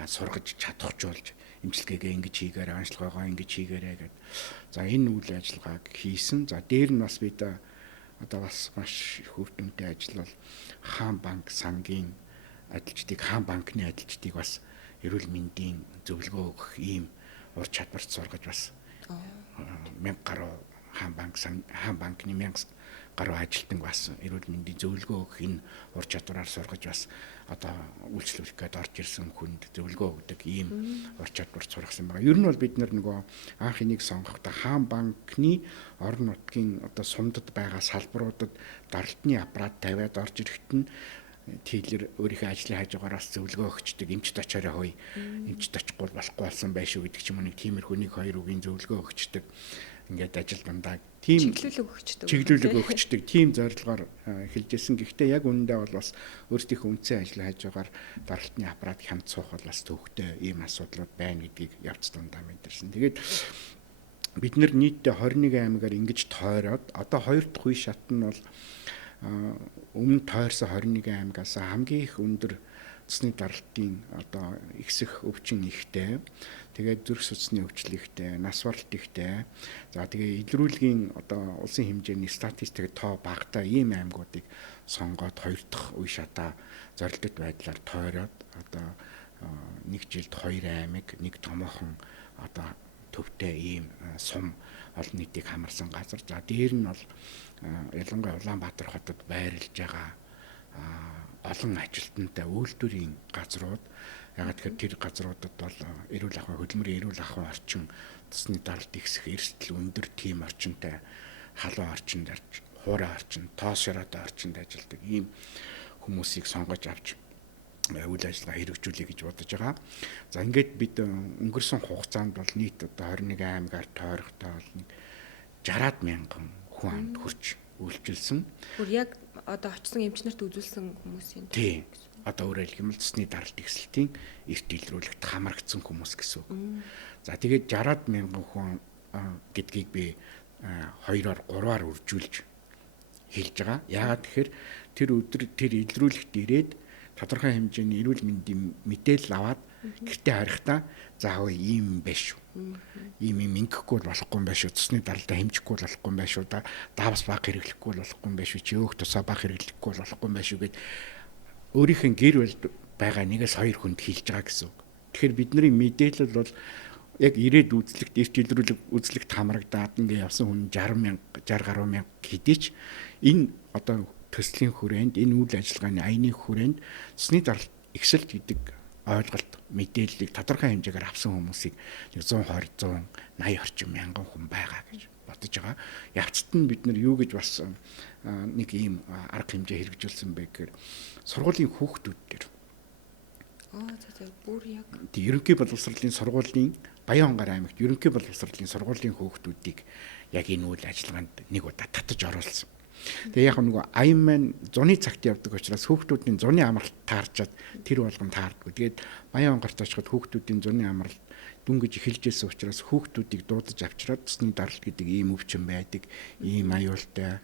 сургаж чадахжуулж эмчилгээгээ ингэж хийгээрэй, онцлогоогоо ингэж хийгээрэй гэд. За энэ үйл ажиллагааг хийсэн. За дээр нь бас бид одоо бас маш их үр дүнтэй ажил бол хаан банк сангийн ажилчдыг, хаан банкны ажилчдыг бас эрүүл мэндийн зөвлөгөө өгөх ийм ур чадварт сургаж бас 1000 гаруй хаан банкны 1000 гаруй ажилтныг бас эрүүл мэндийн зөвлөгөө өгөх энэ ур чадвараар сургаж бас одоо үйлчлүүлэх гээд орж ирсэн хүнд зөвлөгөө өгдөг ийм ур чадварт сургасан байгаа. Ер нь бол бид нөгөө анх энийг сонгохдоо хаан банкны орон нутгийн одоо сумдад байгаа салбаруудад даралтны аппарат тавиад орж ирэхэд нь тейлэр өөрийнхөө ажлын хажуугаараас зөвлөгөө өгчдөг, эмчд очоорой хөөе, эмчд очихгүй болохгүй болсон байх шүү гэдэг ч юм уу, нэг тиймэрхүү нэг хоёр үгийн зөвлөгөө өгчдөг. Ингээд ажил дандаа тийм чиглүүлэг өгчдөг, тийм зорилгоор эхэлжсэн. Гэхдээ яг үүндээ бол бас өөрсдийнхөө үндсэн ажлын хажуугаар даралтны аппарат хямд суух бол бас төвхтэй ийм асуудлууд байна гэдгийг явц дандаа мэдэрсэн. Тэгээд бид нар нийтдээ 21 аймагаар ингэж тойроод одоо 2 дахь үе шат нь бол өмнө тойрсон 21 аймагаас хамгийн их өндөр цусны даралтын одоо ихсэх өвчин ихтэй. Тэгээд зүрх судасны өвчл ихтэй, нас баралт ихтэй. За тэгээ илрүүлгийн одоо улсын хэмжээний статистик тоо багтаа ийм аймагуудыг сонгоод 2 дахь үе шатаа зорилттой байдлаар тойроод одоо нэг жилд 2 аймаг, нэг томоохон одоо төвтэй ийм сум олон нийтийг хамарсан газар. За дээр нь бол ялангуяа Улаанбаатар хотод байрлаж байгаа олон ажилтнтай үйлдвэрийн газрууд. Ягаад гэхээр тэр газруудад бол эрүүл ахуйн хөдөлмөрийн эрүүл ахуйн орчин, цусны даралт ихсэх эрсдэл өндөр тийм орчинтай халуун орчинд хуурай орчин, тоос шороотой орчинд ажилладаг ийм хүмүүсийг сонгож авч үйл ажиллагаа хэрэгжүүлэе гэж бодож байгаа. За ингээд бид өнгөрсөн хугацаанд бол нийт одоо 21 аймгаар тойрохдоо бол 60,000 хүн амд хүрч үйлчилсэн. Бүр яг одоо очсон эмч нарт үзүүлсэн хүмүүсийн. Тийм. Одоо өөрөөр хэлбэл цусны даралт ихсэлтийн эрт илрүүлэгт хамрагдсан хүмүүс гэсэн үг. За тэгээд 60,000 хүн гэдгийг би 2-оор 3-аар үржүүлж хэлж байгаа. Яагаад тэгэхээр тэр өдөр тэр илрүүлэгт ирээд тодорхой хэмжээний эрүүл мэндийн мэдээлэл аваад гэртээ харихтаа за өө ийм байж шүү. Ийм ингэхгүй болохгүй юм байна шүү. Цусны даралтаа хэмжихгүй болохгүй юм байна шүү. Давс баг хэрэглэхгүй болохгүй юм байна шүү. Чи өөх тусаа баг хэрэглэхгүй болохгүй юм байна шүү гэд өөрийнх нь гэр бүл байгаа нэгээс 2 хүнд хэлж байгаа гэсэн үг. Тэгэхээр бидний мэдээлэл бол яг ирээд үзлэгт эрт илрүүлэг үзлэгт хамрагдаад ингээ явсан хүн 60 гаруй мянга хэдийч энэ одоо төслийн хүрээнд энэ үйл ажиллагааны аяны хүрээнд цусны даралт ихсэлт гэдэг ойлголт мэдээллийг тодорхой хэмжээгээр авсан хүмүүсийг 120 180 орчим мянган хүн байгаа гэж бодож байгаа. Явцад нь бид нар юу гэж бас нэг ийм арга хэмжээ хэрэгжүүлсэн бэ гэхээр сургуулийн хүүхдүүд дээр бүр яг ерөнхий боловсролын сургуулийн Баянгар аймагт ерөнхий боловсролын сургуулийн хүүхдүүдийг яг энэ үйл ажиллагаанд нэг удаа татаж оруулсан. Тэгээ яг нөгөө аян маань зуны цагт явдаг учраас хүүхдүүдийн зуны амралт таарчаад тэр болгон таардгүй. Тэгээд Баянгарт очиход хүүхдүүдийн зуны амралт дүнгиж эхэлжсэн учраас хүүхдүүдийг дуудаж авчираад цусны даралт гэдэг ийм өвчин байдаг, ийм аюултай,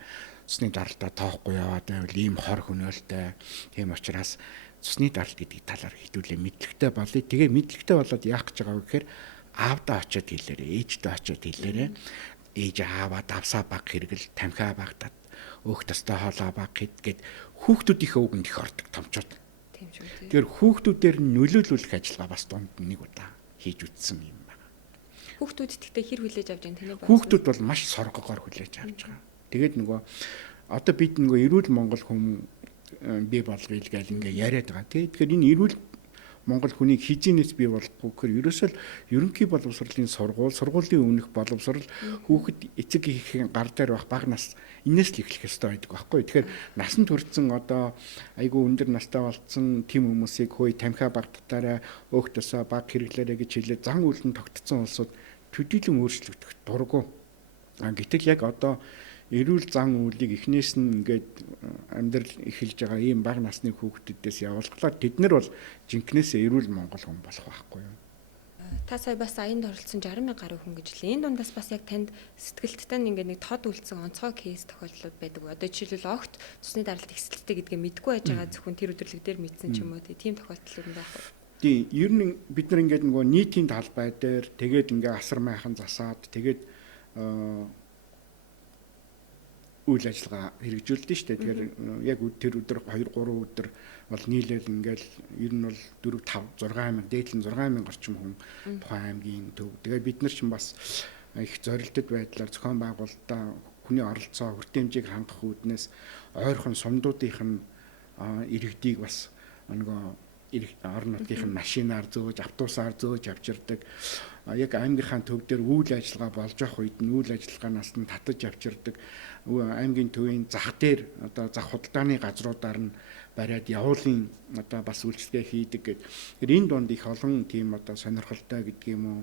цусны даралтаа тоохгүй яваад байвал ийм хор хөнөөлтэй. Тийм учраас цусны даралт гэдэг талаар хэдүүлээ мэдлэгтэй болъё. Тэгээ мэдлэгтэй болоод яах гэж байгаа вэ гэхээр аавдаа очиод хэлээрээ, ээждээ очиод хэлээрээ. Ээж ааваа давсаа баг хэрэгэл, тамхиа багтаад өөх тастай хоолоо баг гэдгээд хүүхдүүдийнхээ үгэнд их ордог томчууд. Тийм шүү. Тэгэхээр хүүхдүүдээр нөлөөлүүлэх ажиллагаа бас дунд нэг удаа хийж үтсэн юм байна. Хүүхдүүд тэгтээ хэр хүлээж авч байгаа таны хүүхдүүд бол маш соргогоор хүлээж авч байгаа. Тэгээд нөгөө одоо бид нөгөө эрүүл Монгол хүм бий болгоё гэж ингээ яриад байгаа. Тэгэхээр энэ эрүүл Монгол хүнийг хизийнээс бий болохгүй гэхээр ерөөсөө л ерөнхий боловсролын сургуулийн өмнөх боловсрол хүүхэд эцэг эхийн гар дээр байх бага нас энэс л эхлэх ёстой байдаг байхгүй. Тэгэхээр насанд хүрсэн одоо айгүй өндөр настай болцсон тийм хүмүүсийг хөөе тамхи баг татаарай, өөх тусаа баг хэрэглээрэй гэж хэлээд зан үйлэн тогтцсон улсууд төдийлөн өөрчлөгдөх дурггүй. Гэтэл яг одоо эрүүл зан үйлийг эхнээс нь ингээд амьдрал эхэлж байгаа ийм бага насны хүүхдүүдээс явуулахлаар тэд нар бол жинкнээсээ эрүүл монгол хүн болох байхгүй юу? Та сая бас аянд оролцсон 60,000 гаруй хүн гэж хэлээ. Энэ дундаас бас яг танд сэтгэлдтэй ингээд нэг тод үлдсэн онцгой кейс тохиолдлууд байдаг. Одоо жишээлбэл огт цусны даралт ихсэлттэй гэдгээ мэдгүй байж байгаа зөвхөн тэр өдөрлөг дээр мэдсэн ч юм уу тийм тохиолдол юм байх уу? Тийм, ер нь бид нар ингээд нөгөө нийтийн талбай дээр тэгээд ингээд асар майхан засаад тэгээд үйл ажиллагаа хэрэгжүүлдэг шүү дээ. Тэгэхээр яг тэр өдөр 2-3 өдөр бол нийлээл ингээл ер нь бол 4-5-6 дээдлэн 6,000 орчим хүн тухайн аймгийн төв. Тэгээд бид нар ч бас их зорилттой байдлаар зохион байгуулалтаа хүний оролцоо хүртээмжийг хангах үүднээс ойрхон сумдуудынх нь иргэдийг бас нөгөө орон нутгийн машинаар зөөж, автобусаар зөөж авчирдаг. Яг аймгийнхаа төв дээр үйл ажиллагаа болж явах үед нь үйл ажиллагаанаас нь татаж авчирдаг. Аймгийн төвийн зах дээр одоо зах худалдааны газруудаар нь бариад явуулын одоо бас үйлчлэгээ хийдэг гэдэг. Энэ донд их олон тийм одоо сонирхолтой гэдэг юм уу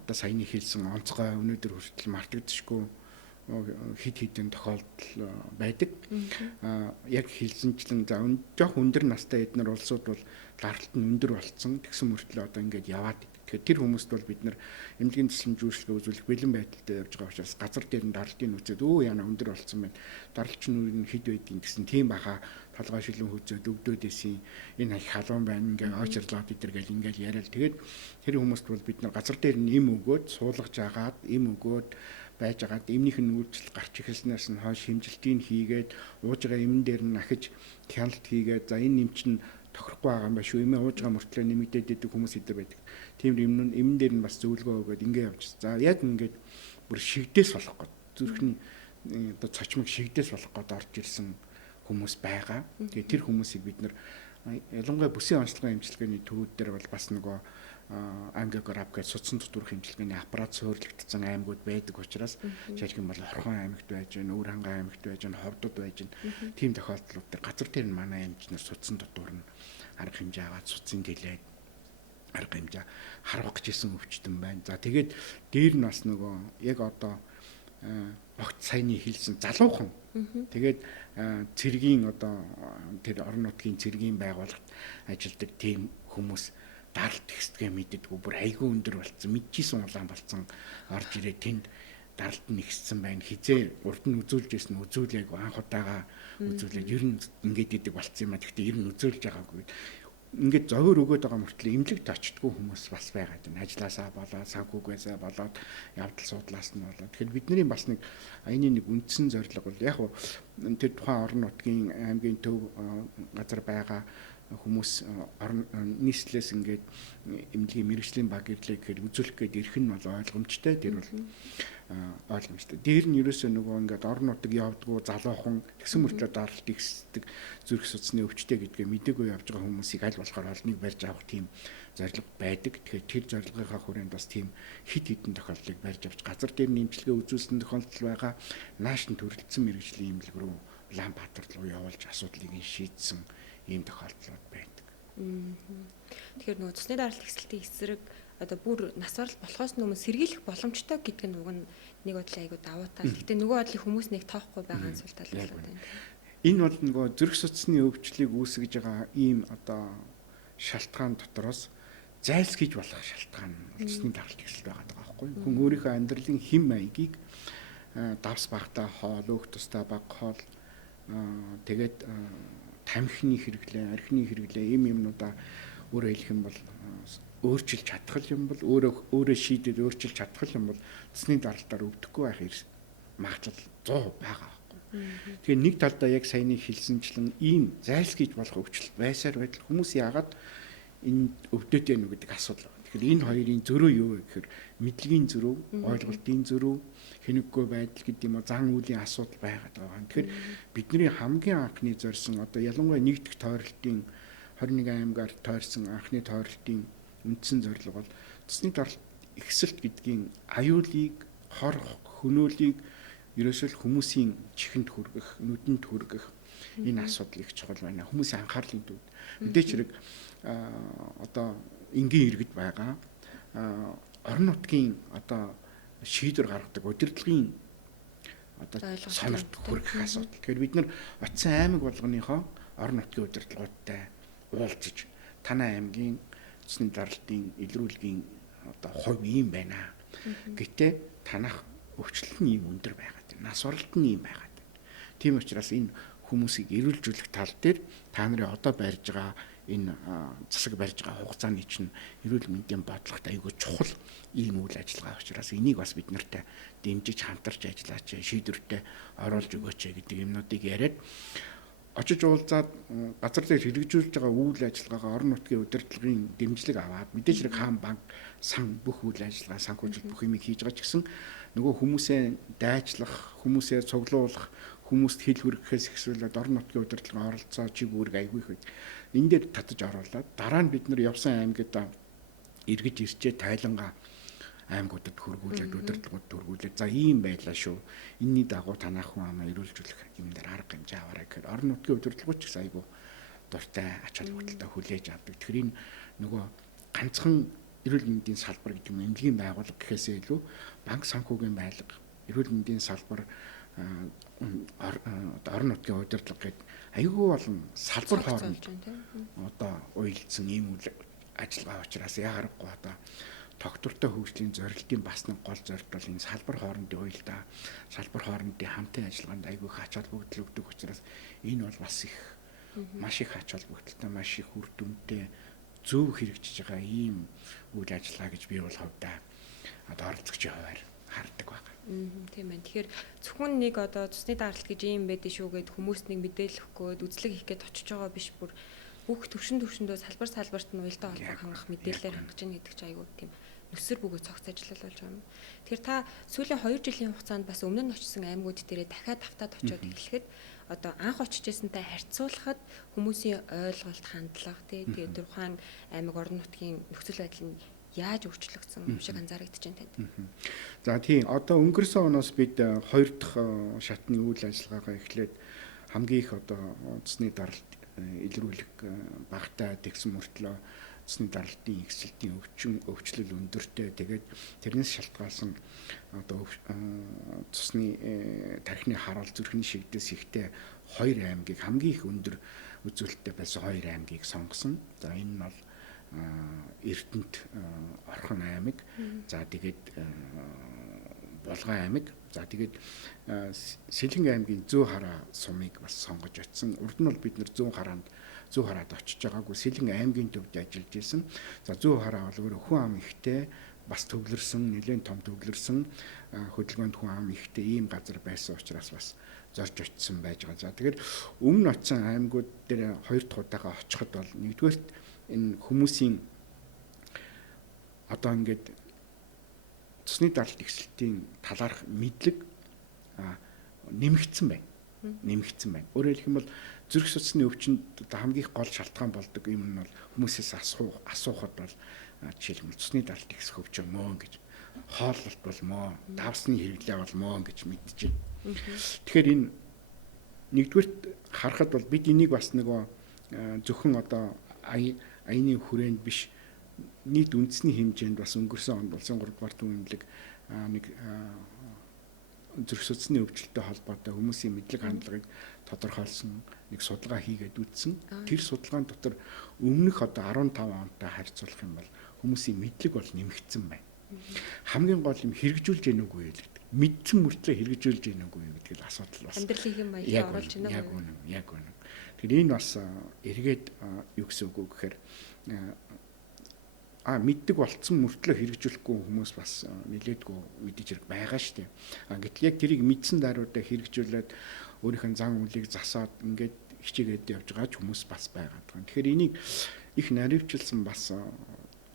одоо саяны хэлсэн онцгой өнөөдөр хүртэл мартагдчихгүй хид хідэн тохиолдол байдаг. Яг хэлсэнчлэн за жоох өндөр настай эднэр улсууд бол даралт нь өндөр болсон. Тэгсэн мөртлөө одоо ингээд яваад. Тэгэхээр тэр хүмүүст бол бид нар эмнэлгийн тусламж үйлчлэгээ үзүүлэх бэлэн байдалтай явж байгаа учраас газар дээр нь даралтын үцэд яана өндөр болсон байна. Даралтч нь хэд байдгийг гэсэн тийм баха толгой шилэн хүзээд өвдөөдөөсийн энэ халуун байна ингээд очрлоод идэр гэл ингээд яриад тэгээд тэр хүмүүст бол бид нар газар дээр нь им өгөөд суулгаж агаад им өгөөд байж агаад эмнийх нь үйлчлэл гарч эхэлснээс нь хойш хэмжилтийг хийгээд ууж байгаа эмэн дээр нь ахиж хяналт хийгээд за энэ эм чинь тохирохгүй байгаа юм ба шүү. Эмээ ууж байгаа мөртлөө нэмэгдээд идэх хүмүүс идэр байдаг. Тийм эмэн дээр нь бас зөвлөгөө өгөөд ингээд явж. За яг ингээд бүр шигдээс болох гээд зүрхний одоо цочмог шигдээс болох гээд орж ирсэн хүмүүс байгаа. Тэгээ тэр хүмүүсийг бид нар ялангуяа бүсийн онцлогын эмчилгээний төвүүд дээр бол бас нөгөө ангиограф гэж судсан tutурах эмчилгээний аппарат суурилагдсан аймагуд байдаг учраас жишээлх юм бол Орхон аймагт байж гэн, Өвөр хангай аймагт байж гэн, Ховдод байж гэн. Тийм тохиолдлууд дээр газар дээр нь манай эмчнэр судсан tutуур нь арга хэмжээ аваад судсын дэлээд арга хэмжээ харвах гэжсэн өвчтөн байна. За тэгээд дээр нь бас нөгөө яг одоо огт саяны хэлсэн залуухан. Тэгээд цэргийн одоо тэр орон нутгийн цэргийн байгууллагт ажилладаг тийм хүмүүс даралт ихсдэгэ мэддэггүй бүр айгүй өндөр болцсон мэдчихсэн улаан болцсон орж ирээ тэнд даралт нь ихссэн байна. Хизээ урд нь үзүүлж ирсэн үзүүлээг анх удаага үзүүлээд ер нь ингээд идэг болцсон юм а. Гэхдээ ер нь үзүүлж байгаагүй. Ингээд зовөр өгөөд байгаа мөртлөө имлэгт очтгүй хүмүүс бас байгаад байна. Ажлаасаа болоод, санхүүгээсээ болоод, явдал суудлаас нь болоод. Тэгэхээр бидний бас нэг аяны нэг үндсэн зорилго бол яг тэр тухайн орон нутгийн аймгийн төв газар байгаа хүмүүс нийслэлээс ингээд эмнэлгийн мэргэжлийн баг ирлээ гэхээр үзүүлэх гээд ирэх нь бол ойлгомжтой. Тэр бол ойлгомжтой. Дээр нь ерөөсөө нөгөө ингээд орон нутаг явдггүй залуухан тэгсэн мөртлөө даралт ихсдэг зүрх судасны өвчтэй гэдгээ мэдээгүй явж байгаа хүмүүсийг аль болохоор олныг барьж авах тийм зорилго байдаг. Тэгэхээр тэр зорилгынхаа хүрээнд бас тийм хид хідэн тохиолдлыг барьж авч газар дээр нэмжлэгээ үзүүлсэн тохиолдол байгаа. Нааш нь төрөлдсөн мэргэжлийн эмнэлэг рүү Улаанбаатар руу явуулж асуудлыг шийдсэн ийм тохиолдлууд байдаг. Тэгэхээр нөгөө цусны даралт ихсэлтийн эсрэг одоо бүр нас баралт болохоос өмнө сэргийлэх боломжтой гэдэг нь уг нь нэг бодлоо айгуу давуу тал. Гэтэ нөгөө бодлыг хүмүүс нэг тоохгүй байгаа зүйл тал байна. Энэ бол нөгөө зүрх судасны өвчлөлийг үүсгэж байгаа ийм одоо шалтгаан дотроос зайлсхийж болох шалтгаан цусны даралт ихсэлт байгаа байхгүй юу? Хүн өөрийнхөө амьдралын хэм маягийг давс багтаа хоол, өөх тустай баг хоол тэгээд тамхины хэрэглээ, архины хэрэглээ ийм юмнуудаа өөрөө хэлэх юм бол өөрчилж чадах юм бол өөрөө шийдээд өөрчилж чадах юм бол цусны даралтаар өвдөхгүй байх магадлал 100% байгаа. Тэгэхээр нэг талдаа яг саяны хэлсэнчлэн ийм зайлсхийж болох өвчлөлт байсаар байтал хүмүүс яагаад энэ өвдөд яах гэдэг асуудал байна. Тэгэхээр энэ хоёрын зөрүү юу вэ гэхээр мэдлэгийн зөрүү, ойлголтын зөрүү, хэнэггүй байдал гэдэг юм уу зан үйлийн асуудал байгаад байгаа. Тэгэхээр бидний хамгийн анхны зорьсон одоо ялангуяа нэгдэх тойролтын 21 аймгаар тойрсон анхны тойролтын үндсэн зорилго бол цусны даралт ихсэлт гэдгийн аюулыг хор хөнөөлийг ерөөсөө хүмүүсийн чихэнд хүргэх, нүдэнд хүргэх энэ асуудал их чухал байна. Хүмүүсийн анхаарлын төвд мэдээч хэрэг одоо энгийн иргэд байгаа орон нутгийн одоо шийдвэр гаргадаг удирдлагын одоо сонорт хүргэх асуудал. Тэгэхээр бид нар очисон аймаг болгоныхоо орон нутгийн удирдлагуудтай уулзаж танай аймгийн цусны даралтын илрүүлгийн одоо хувь ийм байна. Гэтэ танах өвчлөлт нь ийм өндөр байгаад байна. Нас баралт нь ийм байгаад байна. Тийм учраас энэ хүмүүсийг эрүүлжүүлэх тал дээр та нарын одоо барьж байгаа энэ засаг барьж байгаа хугацааны чинь эрүүл мэндийн бодлогот аягүй чухал ийм үйл ажиллагаа учраас энийг бас бид нартай дэмжиж хамтарч ажиллаач, шийдвэртэй оруулж өгөөч гэдэг юмнуудыг яриад очиж уулзаад газар дээр хэрэгжүүлж байгаа үйл ажиллагаагаа орон нутгийн удирдлагын дэмжлэг аваад мэдээж хэрэг хаан банк сан бүх үйл ажиллагаа санхүүжилт бүх юмыг хийж байгаа ч гэсэн нөгөө хүмүүсээ дайчлах, хүмүүсээ цуглуулах, хүмүүст хил хүргэхээс ихсүүлээд орон нутгийн удирдлагын оролцоо чиг үүрэг аягүй их байд. Энэ дээр татаж оруулаад дараа нь бид нар явсан аймагт эргэж ирчээ тайлангаа аймагуудад хөргүүлээд удирдлагуудад хөргүүлээд за ийм байлаа шүү. Энийний дагуу танах хүн амаа эрүүлжүүлэх юм дээр арга хэмжээ аваарай гэхээр орон нутгийн удирдлагууд ч гэсэн айгүй дуртай ач холбогдолтой хүлээж авдаг. Тэгэхээр энэ нөгөө ганцхан эрүүл мэндийн салбар гэдэг юм эмнэлгийн байгууллага гэхээсээ илүү банк санхүүгийн байлга, эрүүл мэндийн салбар, орон нутгийн удирдлага гэдэг айгүй болон салбар хооронд одоо уялдсан ийм үйл ажиллагаа учраас яагарахгүй одоо тогтвортой хөгжлийн зорилтын бас нэг гол зорилт бол энэ салбар хоорондын уялдаа, салбар хоорондын хамтын ажиллагаанд айгүй их ач холбогдол өгдөг учраас энэ бол бас их маш их ач холбогдолтой, маш их үр дүнтэй зөв хэрэгжиж байгаа ийм үйл ажиллагаа гэж би бол хувьдаа одоо оролцогчийн хувьар хардаг байна. Тийм байна. Тэгэхээр зөвхөн нэг одоо цусны даралт гэж юм байдаг шүү гэд хүмүүст нэг мэдээлэл өгөхөд үзлэг хийх гээд очиж байгаа биш бүр бүх төвшөндөө салбарт нь уялдаа холбоо хангах мэдээлэлээр хангаж ийн гэдэг чинь айгүй тийм нүсэр бөгөөд цогц ажиллал болж байгаа юм. Тэгэхээр та сүүлийн 2 жилийн хугацаанд бас өмнө нь очсон аймагуд дээрээ дахиад тавтаад очиод эхлэхэд одоо анх очиж ирсэнтэй харьцуулахад хүмүүсийн ойлголт, хандлага тэгээд тухайн аймаг орон нутгийн нөхцөл байдал нь яаж өөрчлөгдсөн юм шиг анзаарэгдэж байна танд. За тийм одоо өнгөрсөн оноос бид 2 дахь шатны үйл ажиллагаагаа эхлээд хамгийн их одоо цусны даралт илрүүлэх багтаа тэгсэн мөртлөө цусны даралтын ихсэлтийн өвчлөл өндөртэй тэгээд тэрнээс шалтгаалсан одоо цусны тархины хараал зүрхний шигдээс ихтэй 2 аймгийг хамгийн их өндөр үзүүлэлттэй байсан 2 аймгийг сонгосон. За энэ нь бол Эрдэнэт Орхон аймаг, за тэгээд Булган аймаг, за тэгээд Сэлэнг аймгийн Зүү хараа сумыг бас сонгож очсон. Урд нь бол бид нэр Зүү хараад очиж байгаагүй Сэлэнг аймгийн төвд ажиллаж исэн. За Зүү хараа бол өөрөө хүн ам ихтэй бас төвлөрсөн, нэлээд том төвлөрсөн хөдөлгөөнд хүн ам ихтэй ийм газар байсан учраас бас зорж очсон байж байгаа. За тэгэхээр өмнө очсон аймагуд дээр 2 дахь удаага очиход бол нэгдүгээрт энэ хүмүүсийн одоо ингээд цусны даралт ихсэлтийн талаарх мэдлэг нэмэгдсэн байна. Нэмэгдсэн байна. Өөрөөр хэлэх юм бол зүрх судасны өвчнөд хамгийн их гол шалтгаан болдог юм нь бол хүмүүсээс асуухад бол жишээлбэл цусны даралт ихсэх өвчин мөн гэж, хооллолт бол мөн, давсны хэрэглээ бол мөн гэж мэдчихэв. Тэгэхээр энэ нэгдүгээрт харахад бол бид энийг бас нөгөө зөвхөн одоо аяны хүрээнд биш нийт үндэсний хэмжээнд бас өнгөрсөн онд болсон 3 дугаар түвшинлэг нэг зүрх судасны өвчлөлтөй холбоотой хүмүүсийн мэдлэг хандлагыг тодорхойлсон нэг судалгаа хийгээд үзсэн. Тэр судалгаан дотор өмнөх одоо 15 онтой харьцуулах юм бол хүмүүсийн мэдлэг бол нэмэгдсэн байна. Хамгийн гол юм хэрэгжүүлж яах нүггүй гэдэг. Мэдсэн мөртлөө хэрэгжүүлж яах нүггүй гэдэг л асуудал бас. Амьдралын хэм маягт оруулж байна. Яг үнэн. Тэгэхээр энэ бас эргээд юу гэсэн үг гэхээр мэддэг болцсон мөртлөө хэрэгжүүлэхгүй хүмүүс бас нилээдгүй мэдээж хэрэг байгаа шүү дээ. Гэтэл яг тэрийг мэдсэн даруйдаа хэрэгжүүлээд өөрийнх нь зан үлийг засаад ингээд хичээгээд явж байгаа ч хүмүүс бас байгаа. Тэгэхээр энийг их наривчилсан бас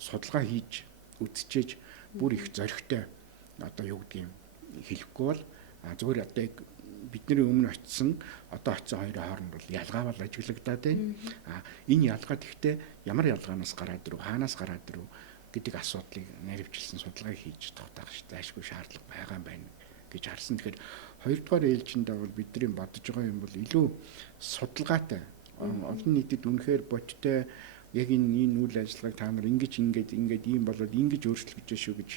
судалгаа хийж үзчихээж бүр их зоригтой одоо юу гэдгийг хэлэхгүй бол зүгээр одоо яг бидний өмнө очисон одоо очисон хоёрын хооронд бол ялгаа бол ажиглагдаад байна. Энэ ялгаа гэхдээ ямар ялгаанаас гараад ирв, хаанаас гараад ирв гэдэг асуудлыг наривчилсан судалгаа хийж тогтоох зайлшгүй шаардлага байгаа юм байна гэж харсан. Тэгэхээр хоёрдугаар ээлжиндээ бол бидний бодож байгаа юм бол илүү судалгаатай олон нийтэд үнэхээр бодтой яг энэ үйл ажиллагааг та нар ингэж ийм болоод ингэж өөрчлөгдөж шүү гэж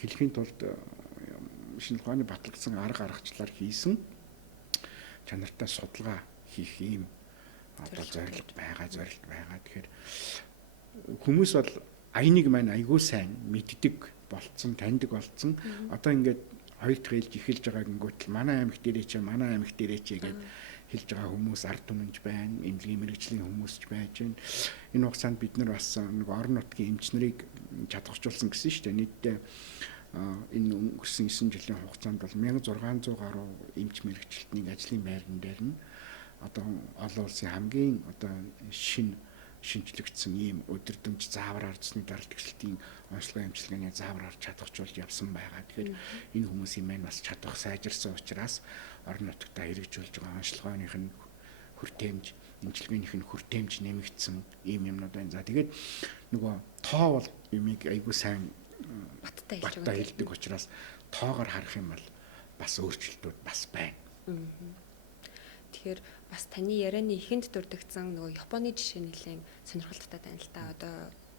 хэлхийн тулд шинэ ухааны батлагдсан арга аргачлалаар хийсэн чанартай судалгаа хийх ийм одоо зорилго байгаа. Тэгэхээр хүмүүс бол аяныг маань айгүй сайн мэддэг болцсон, таньдаг болцсон. Одоо ингээд хоёр дахь ээлж эхэлж байгаа гингүүт манай аймаг дээрээч гэд хэлж байгаа хүмүүс ард түмэнж байна, эмнэлгийн мэрэгжлийн хүмүүс ч байж байна. Энэ хугацаанд бид нар бас нэг орон нутгийн эмчнэрийг чадваржуулсан гэсэн шүү дээ. Нийтдээ энэ өнгөрсөн 9 жилийн хугацаанд бол 1600 гаруй эмч мэрэгчлэлтний ажлын байран дээр нь одоо олон улсын хамгийн одоо шинжлэгдсэн ийм өдөрдөмж заавраар цэсний даралт эхлэлтийн онцлогын эмчилгээний заавраар чадваржуулж явсан байгаа. Тэгэхээр энэ хүмүүсийн маань бас чадвар сайжирсан учраас орон нутагтаа хэрэгжүүлж байгаа онцлогооных нь хүртээмж, эмчилгээнийх нь хүртээмж нэмэгдсэн ийм юмнууд байна. За тэгээд нөгөө тоо бол юмыг айгүй сайн баттай хэлдэг учраас тоогоор харах юм бол бас өөрчлөлтүүд бас байна. Тэгэхээр бас таны ярианы ихэнд дурдгдсан нөгөө Японы жишээ нэлээд сонирхолтой байна л да. Одоо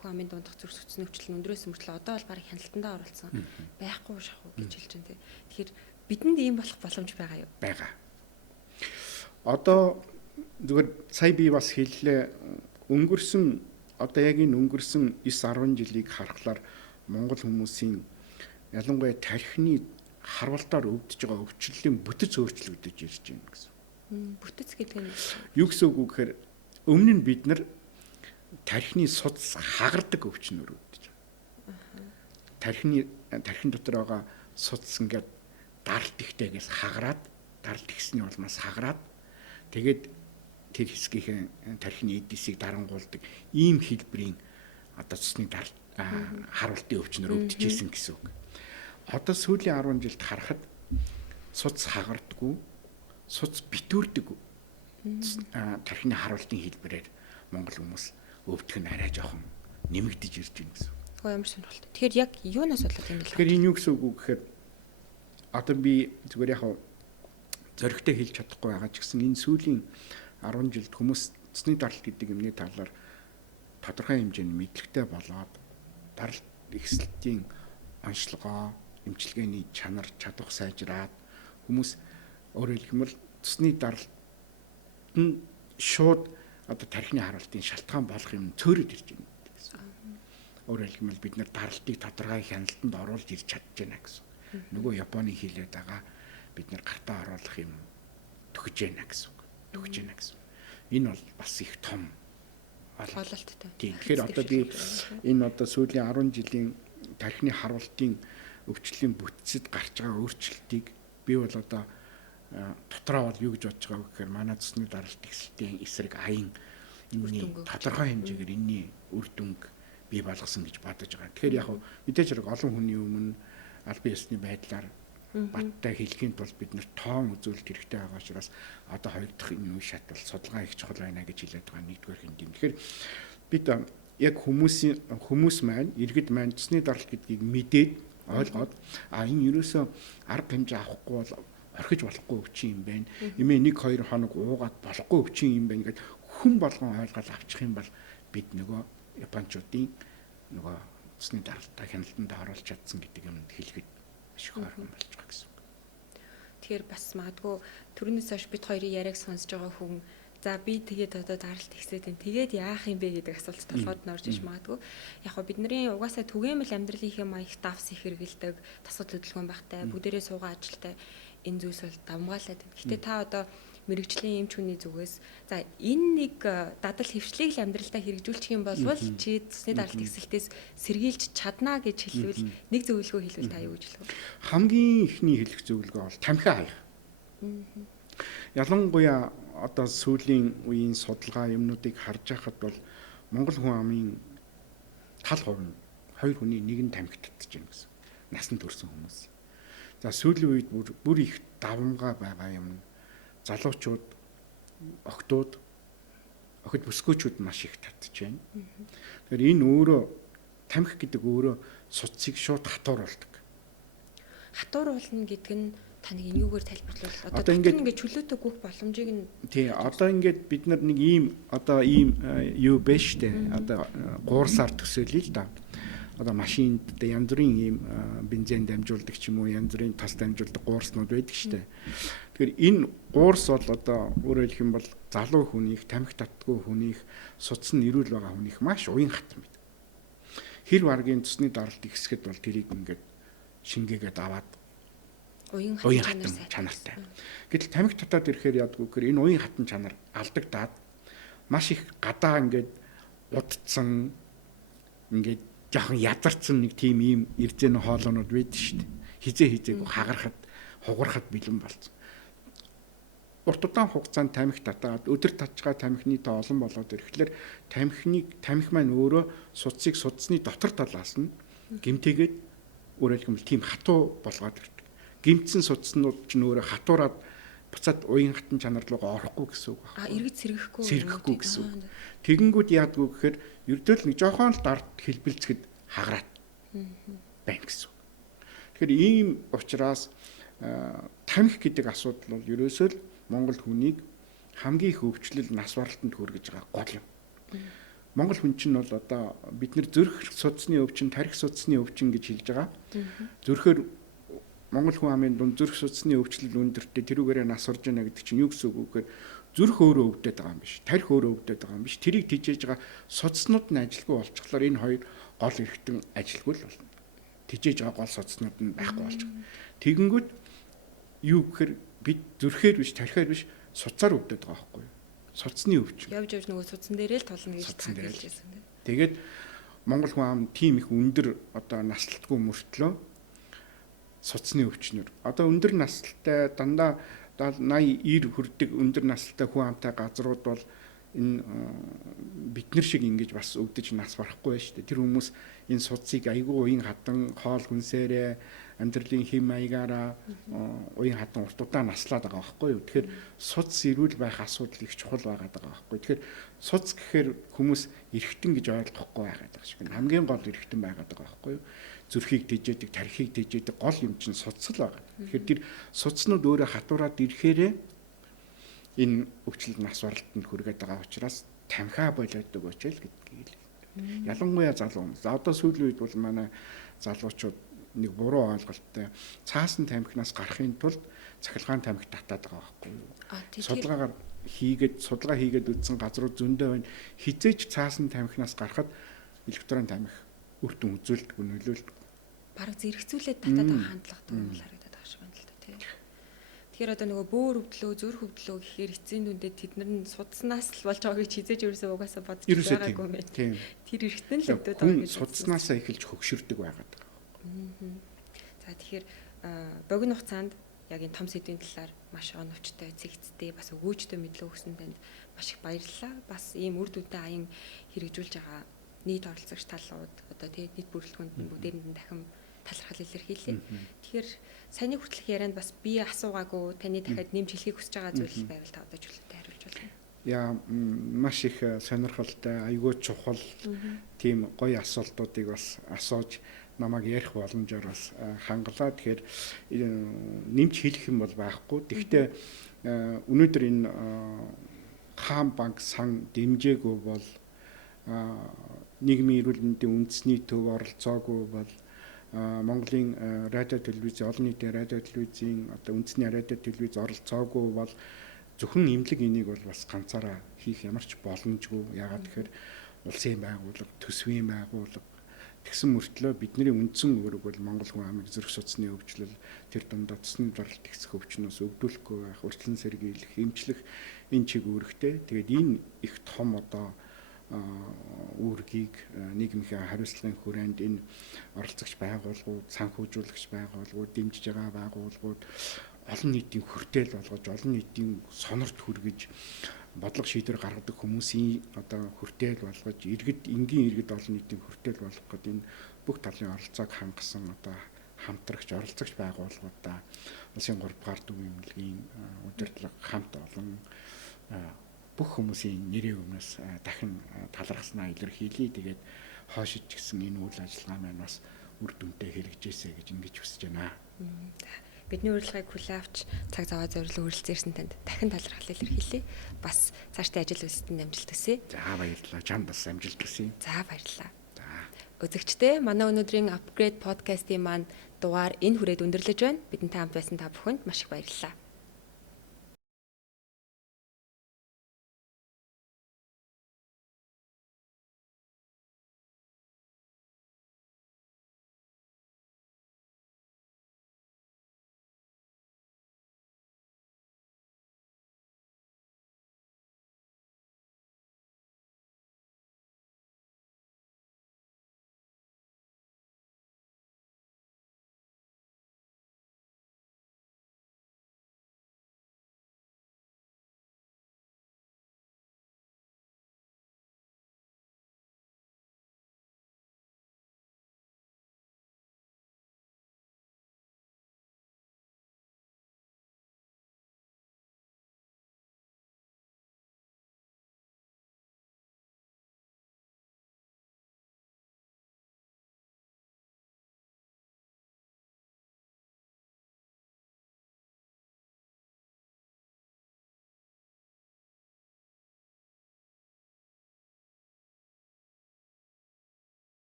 хүн амын дундах зүрх судасны өвчлөл өндрөөс мөртлөө одоо бол барыг хяналтандаа оруулсан байхгүй шахуу гэж хэлж байна те. Тэгэхээр бидэнд ийм болох боломж байгаа юу? Байгаа. Одоо зүгээр сая би бас хэллээ одоо яг энэ өнгөрсөн 9-10 жилийг харахаар Монгол хүмүүсийн ялангуяа тархины харвалтаар өвдөж байгаа өвчлөлийн бүтэц өөрчлөгдөж ирж байна гэсэн. Бүтэц гэдэг нь юу гэсэн үг вэ гэхээр өмнө нь бид нар тархины судас хагардаг өвчнөр өвдөж байгаа. Тархин дотор байгаа судас ингээд даралт ихтэйгээс хагараад, даралт ихсний улмаас хагараад тэгээд тэр хэсгийнхээ тархины эдисийг дарангуулдаг ийм хэлбэрийн одоо цэсний даралт харуултын өвчнөр өвдөж исэн гэсэн үг. Одоо сүүлийн 10 жилд харахад судас хагардаггүй, судас битүүрдэг тархины харуултын хэлбэрээр Монгол хүмүүс өвдөх нь арай жоохон нэмэгдэж ирж байна гэсэн. Ямар сонирхолтой. Тэгэхээр яг юунаас болоод юм бэ? Тэгэхээр энэ юу гэсэн үг вэ гэхээр одоо би зүгээр яг зөрөгтэй хэлж чадахгүй байгаа ч гэсэн энэ сүүлийн 10 жилд хүмүүс цэсний даралт гэдэг юмны талаар тодорхой хэмжээний мэдлэгтэй болоод даралт эхсэлтийн онцлогоо, эмчилгээний чанар, чадвар сайжраад хүмүүс өөрөөр хэлбэл цэсний даралт нь шууд одоо тархины харуултын шалтгаан болох юм цөөрөд ирж байна гэсэн. Өөрөөр хэлбэл бид нэр даралтыг тодорхой хяналтанд оруулж ирж чадж байна гэсэн. Нөгөө Японы хэлээд байгаа бид нэр гартаа оруулах юм төгөж байна гэсэн. Энэ бол бас их том ололттой. Тэгэхээр одоо би энэ одоо сүүлийн 10 жилийн тархины харуултын өвчлөлийн бүтцэд гарч байгаа өөрчлөлтийг би бол одоо дотроо бол юу гэж бодож байгаа вэ гэхээр манай цэсний даралт эхсэлтийн эсрэг аян энэний тодорхой хэмжээгээр энэний үр дүнг бий болгосон гэж бодож байгаа. Тэгэхээр яг мэдээж хэрэг олон хүний өмнө аль бие ёсны байдлаар баттай хэлхийн тулд бид нэр тоон үзүүлэлт хэрэгтэй байгаа учраас одоо хоёр дахь энэ үе шат бол судалгаа их чухал байна гэж хэлээд байгаа нэгдүгээр хэнд юм. Тэгэхээр бид яг хүмүүс маань иргэд маань цэсний даралт гэдгийг мэдээд ойлгоод энэ ерөөсөө арга хэмжээ авахгүй бол орхиж болохгүй өвчин юм байна. Эмээ 1-2 хоног уугаад болохгүй өвчин юм байна гэд хүн болгон ойлгоод авчих юм бол бид нөгөө японочдын нөгөө цэсний даралтаа хяналтанд оруулж чадсан гэдэг юм хэлэхэд маш их ойрхон болж байгаа гэсэн. Тэгэхээр бас магадгүй түрүүнээс хойш бид хоёрын яриаг сонсож байгаа хүн за би тэгээд одоо даралт ихсээд энэ тэгээд яах юм бэ гэдэг асуулт толгойд нь орж иж магадгүй. Яг хөө бидний угаасаа түгээмэл амьдралын хэм маягт давс их хэрэгэлдэг, тасгал хөдөлгөөн багтай, бүгдээрээ суугаа ажилтай энэ зүйлс бол давмгаалаад байна. Гэтэ та одоо мэрэгжлийн эмч хүний зүгээс за энэ нэг дадал хөвчлийг л амьдралдаа хэрэгжүүлчих юм бол чи цэсний даралт ихсэлтээс сэргийлж чадна гэж хэлвэл нэг зөвлөгөө хэлвэл та юу гэж хэлэх вэ? Хамгийн ихний хэлэх зөвлөгөө бол тамхи хаях. Ялангуяа одоо сүүлийн үеийн судалгаа юмнуудыг харж байхад бол Монгол хүн амын тал хувь нь 2 хүний нэг нь тамхи татж байна гэсэн. Насанд хүрсэн хүмүүс. За сүүлийн үед бүр их давмгай байгаа юм. Залуучууд, охид бүсгүйчүүд маш их татж байна. Тэгэхээр энэ өөрөө тамхи гэдэг өөрөө судсыг шууд хатууруулдаг. Хатууруулна гэдэг нь таныг энэгээр тайлбарлавал Одоо одоо ингээд ингээд чөлөөтэй гүөх боломжийг нь тий одоо ингээд бид нар нэг ийм юу бэ штэ одоо 3 сар төсөөлье л да. Одоо машинд янз бүрийн ийм бензин дамжуулдаг ч юм уу янз бүрийн тас дамжуулдаг гуурснууд байдаг штэ. Тэгэхээр энэ гуурс бол одоо өөрөөр хэлэх юм бол залуу хүнийх, тамхи татдаггүй хүнийх, судас нь эрүүл байгаа хүнийх маш уян хатан байдаг. Хэр варгийн цусны даралт ихсгэд бол тэрийг ингээд шингээгээд аваад уян хатан чанартай. Гэтэл тамхи татаад ирэхээр яадгүй гэхээр энэ уян хатан чанар алдагдаад маш их гадаа ингээд удцсан ингээд жоохон ядарсан нэг тийм ийм эрзэн хоолоонууд байдаг шүү дээ. Хизээ хагарахад хугарахад бэлэн болсон. Урт удаан хугацаанд тамхи татаад өдөр татчгаа тамхины тоо олон болоод ирэхлээр тамхи маань өөрөө судсыг судасны дотор талаас нь гэмтээгээд өөрөөр хэлбэл тийм хатуу болгоод ирдэг. Гэмтсэн судснууд ч нөөрэ хатуураад буцаад уян хатан чанар руугаа орохгүй гэсэн үг байна. Эргэж сэргэхгүй гэсэн үг. Тэгэнгүүт яадгүй гэхээр ердөө л нэг жоохон л дард хэлбэлцэхэд хагараад байна гэсэн үг. Тэгэхээр ийм учраас тамхи гэдэг асуудал бол ерөөсөө л Монгол хүнийг хамгийн их өвчлөл нас баралтанд хүргэж байгаа гол юм. Монгол хүн чинь бол одоо бид нэр зүрх судасны өвчин, тархи судасны өвчин гэж хэлж байгаа. Зүрхээр Монгол хүн амын дунд зүрх судасны өвчлөл өндөртэй тэрүүгээрээ нас орж байна гэдэг чинь юу гэсэн үг вэ гэхээр зүрх өөрөө өвдөд байгаа юм биш. Тархи өөрөө өвдөд байгаа юм биш. Тэрийг тижээж байгаа судаснууд нь ажилгүй болчихлоор энэ хоёр гол эргэтэн ажилгүй л болно. Тижээж байгаа гол судаснууд нь байхгүй болж байгаа. Тэгэнгүүт юу гэхээр бид зүрхээр биш, тархиар биш судсаар өвдөд байгаа байхгүй юу? Судасны өвчин. Явж нөгөө судсан дээрээ л тулна гэж хэлжсэн. Тэгээд Монгол хүн ам тийм их өндөр одоо наслтгүй мөртлөө судасны өвчнөр. Одоо өндөр наслтай дандаа 80-90 хүрдэг өндөр наслтай хүн амтай газрууд бол энэ бид нар шиг ингэж бас өвдөж нас барахгүй байж тээ. Тэр хүмүүс энэ судсыг айгүй уян хатан хоол хүнсээрээ амьдралын хэм маягаараа уян хатан урт удаан наслаад байгаа байхгүй юу. Тэгэхээр судас ирүүл байх асуудал их чухал байгаа байхгүй. Тэгэхээр судас гэхээр хүмүүс эргэтэн гэж ойлгохгүй байгаад байгаа шиг. Хамгийн гол эргэтэн байгаад байгаа байхгүй юу. Зүрхийг тэжээдэг, тархийг тэжээдэг гол юм чинь судас л байгаа. Тэгэхээр тэр судаснууд өөрөө хатуураад ирэхээрээ энэ өвчлөл нас баралтанд хүргээд байгаа учраас тамхиа болоод өгөөч л гэдгийг л. Ялангуяа залуу хүмүүс. Одоо сүүлийн үед бол манай залуучууд нэг буруу ойлголттой цаасан тамхинаас гарахын тулд цахилгаан тамхи татаад байгаа байхгүй юу? Судалгаа хийгээд үтсэн газрууд зөндөө байна. Хизээч цаасан тамхинаас гарахад электрон тамхи үр дүн үзүүлдэг, нөлөөлдөг. Бараг зэрэгцүүлээд татаад байгаа хандлага төгөл харагдаад байгаа шиг байна л да тий. Тэгэхээр одоо нөгөө бөөр өвдлөө, зүрх өвдлөө гэхээр эцсийн дүндээ тэд нар нь судснаас л болж байгаа гэж хизээж ерөөсөө угаасаа бодож байгаагүй юм байна. Тэр эргэтэн л өвдөд байгаа гэж судснаасаа эхэлж хөгшөрдөг байгаад байгаа. За тэгэхээр богино хугацаанд яг энэ том сэдвийн талаар маш оновчтой, цэгцтэй, бас өгөөжтэй мэдлэг өгсөн танд маш их баярлалаа. Бас ийм үр дүнтэй аян хэрэгжүүлж байгаа нийт оролцогч талууд одоо тийм нийт бүрэлдэхүүнд нь бүгдээрэнд нь дахин талархал илэрхийлээ. Тэгэхээр саяны хүртэлх ярианд бас би асуугаагүй таны дахиад нэмж хэлхийг хүсэж байгаа зүйл байвал та одоо чөлөөтэй хариулж болно. Яа маш их сонирхолтой, айгүй чухал тийм гоё асуултуудыг бас асууж намайг ярих боломжоор бас хангалаа. Тэгэхээр нэмж хэлэх юм бол байхгүй. Гэхдээ өнөөдөр энэ хаан банк сан дэмжээгүй бол нийгмийн эрүүл мэндийн үндэсний төв оролцоогүй бол Монголын радио телевизийн олон нийтийн радио телевизийн одоо үндэсний радио телевиз оролцоогүй бол зөвхөн имлэг энийг бол бас ганцаараа хийх ямар ч боломжгүй. Яагаад тэгэхээр улсын байгууллага, төсвийн байгууллага тэгсэн мөртлөө бидний үндсэн үүрэг бол Монгол хүн амын зүрх судасны өвчлөл тэр дундаа цусны даралт ихсэх өвчнөөс өвдүүлэхгүй байх, урьдчилан сэргийлэх, эмчлэх энэ чиг үүрэгтэй. Тэгээд энэ их том одоо үүргийг нийгмийн хариуцлагын хүрээнд энэ оролцогч байгууллагууд, санхүүжүүлэгч байгууллагууд, дэмжиж байгаа байгууллагууд олон нийтийн хүртэл болгож, олон нийтийн сонорт хүргэж бодлого шийдвэр гаргадаг хүмүүсийн одоо хүртэл болгож, энгийн иргэд олон нийтийн хүртэл болгох гэдэг энэ бүх талын оролцоог хангасан одоо хамтрагч оролцогч байгууллагуудаа улсын 3 дугаар дүүрэн эмнэлгийн удирдлага хамт олон бүх хүмүүсийн нэрийн өмнөөс дахин талархснаа илэрхийлье. Тэгээд хоошиж гисэн энэ үйл ажиллагаа маань бас үр дүнтэй хэрэгжээсэй гэж ингэж хүсэж байна. Бидний урилгыг хүлээн авч цаг зав зориулан хүрэлцэн ирсэн танд дахин талархал илэрхийлье. Бас цаашдаа ажил үйлсэнд амжилт хүсье. За баярлалаа. Чам бас амжилт хүсье. За баярлалаа. Үзэгчдээ манай өнөөдрийн Upgrade podcast-ийн маань дугаар энэ хүрээд өндөрлөж байна. Бидэнтэй хамт байсан та бүхэнд маш их баярлалаа.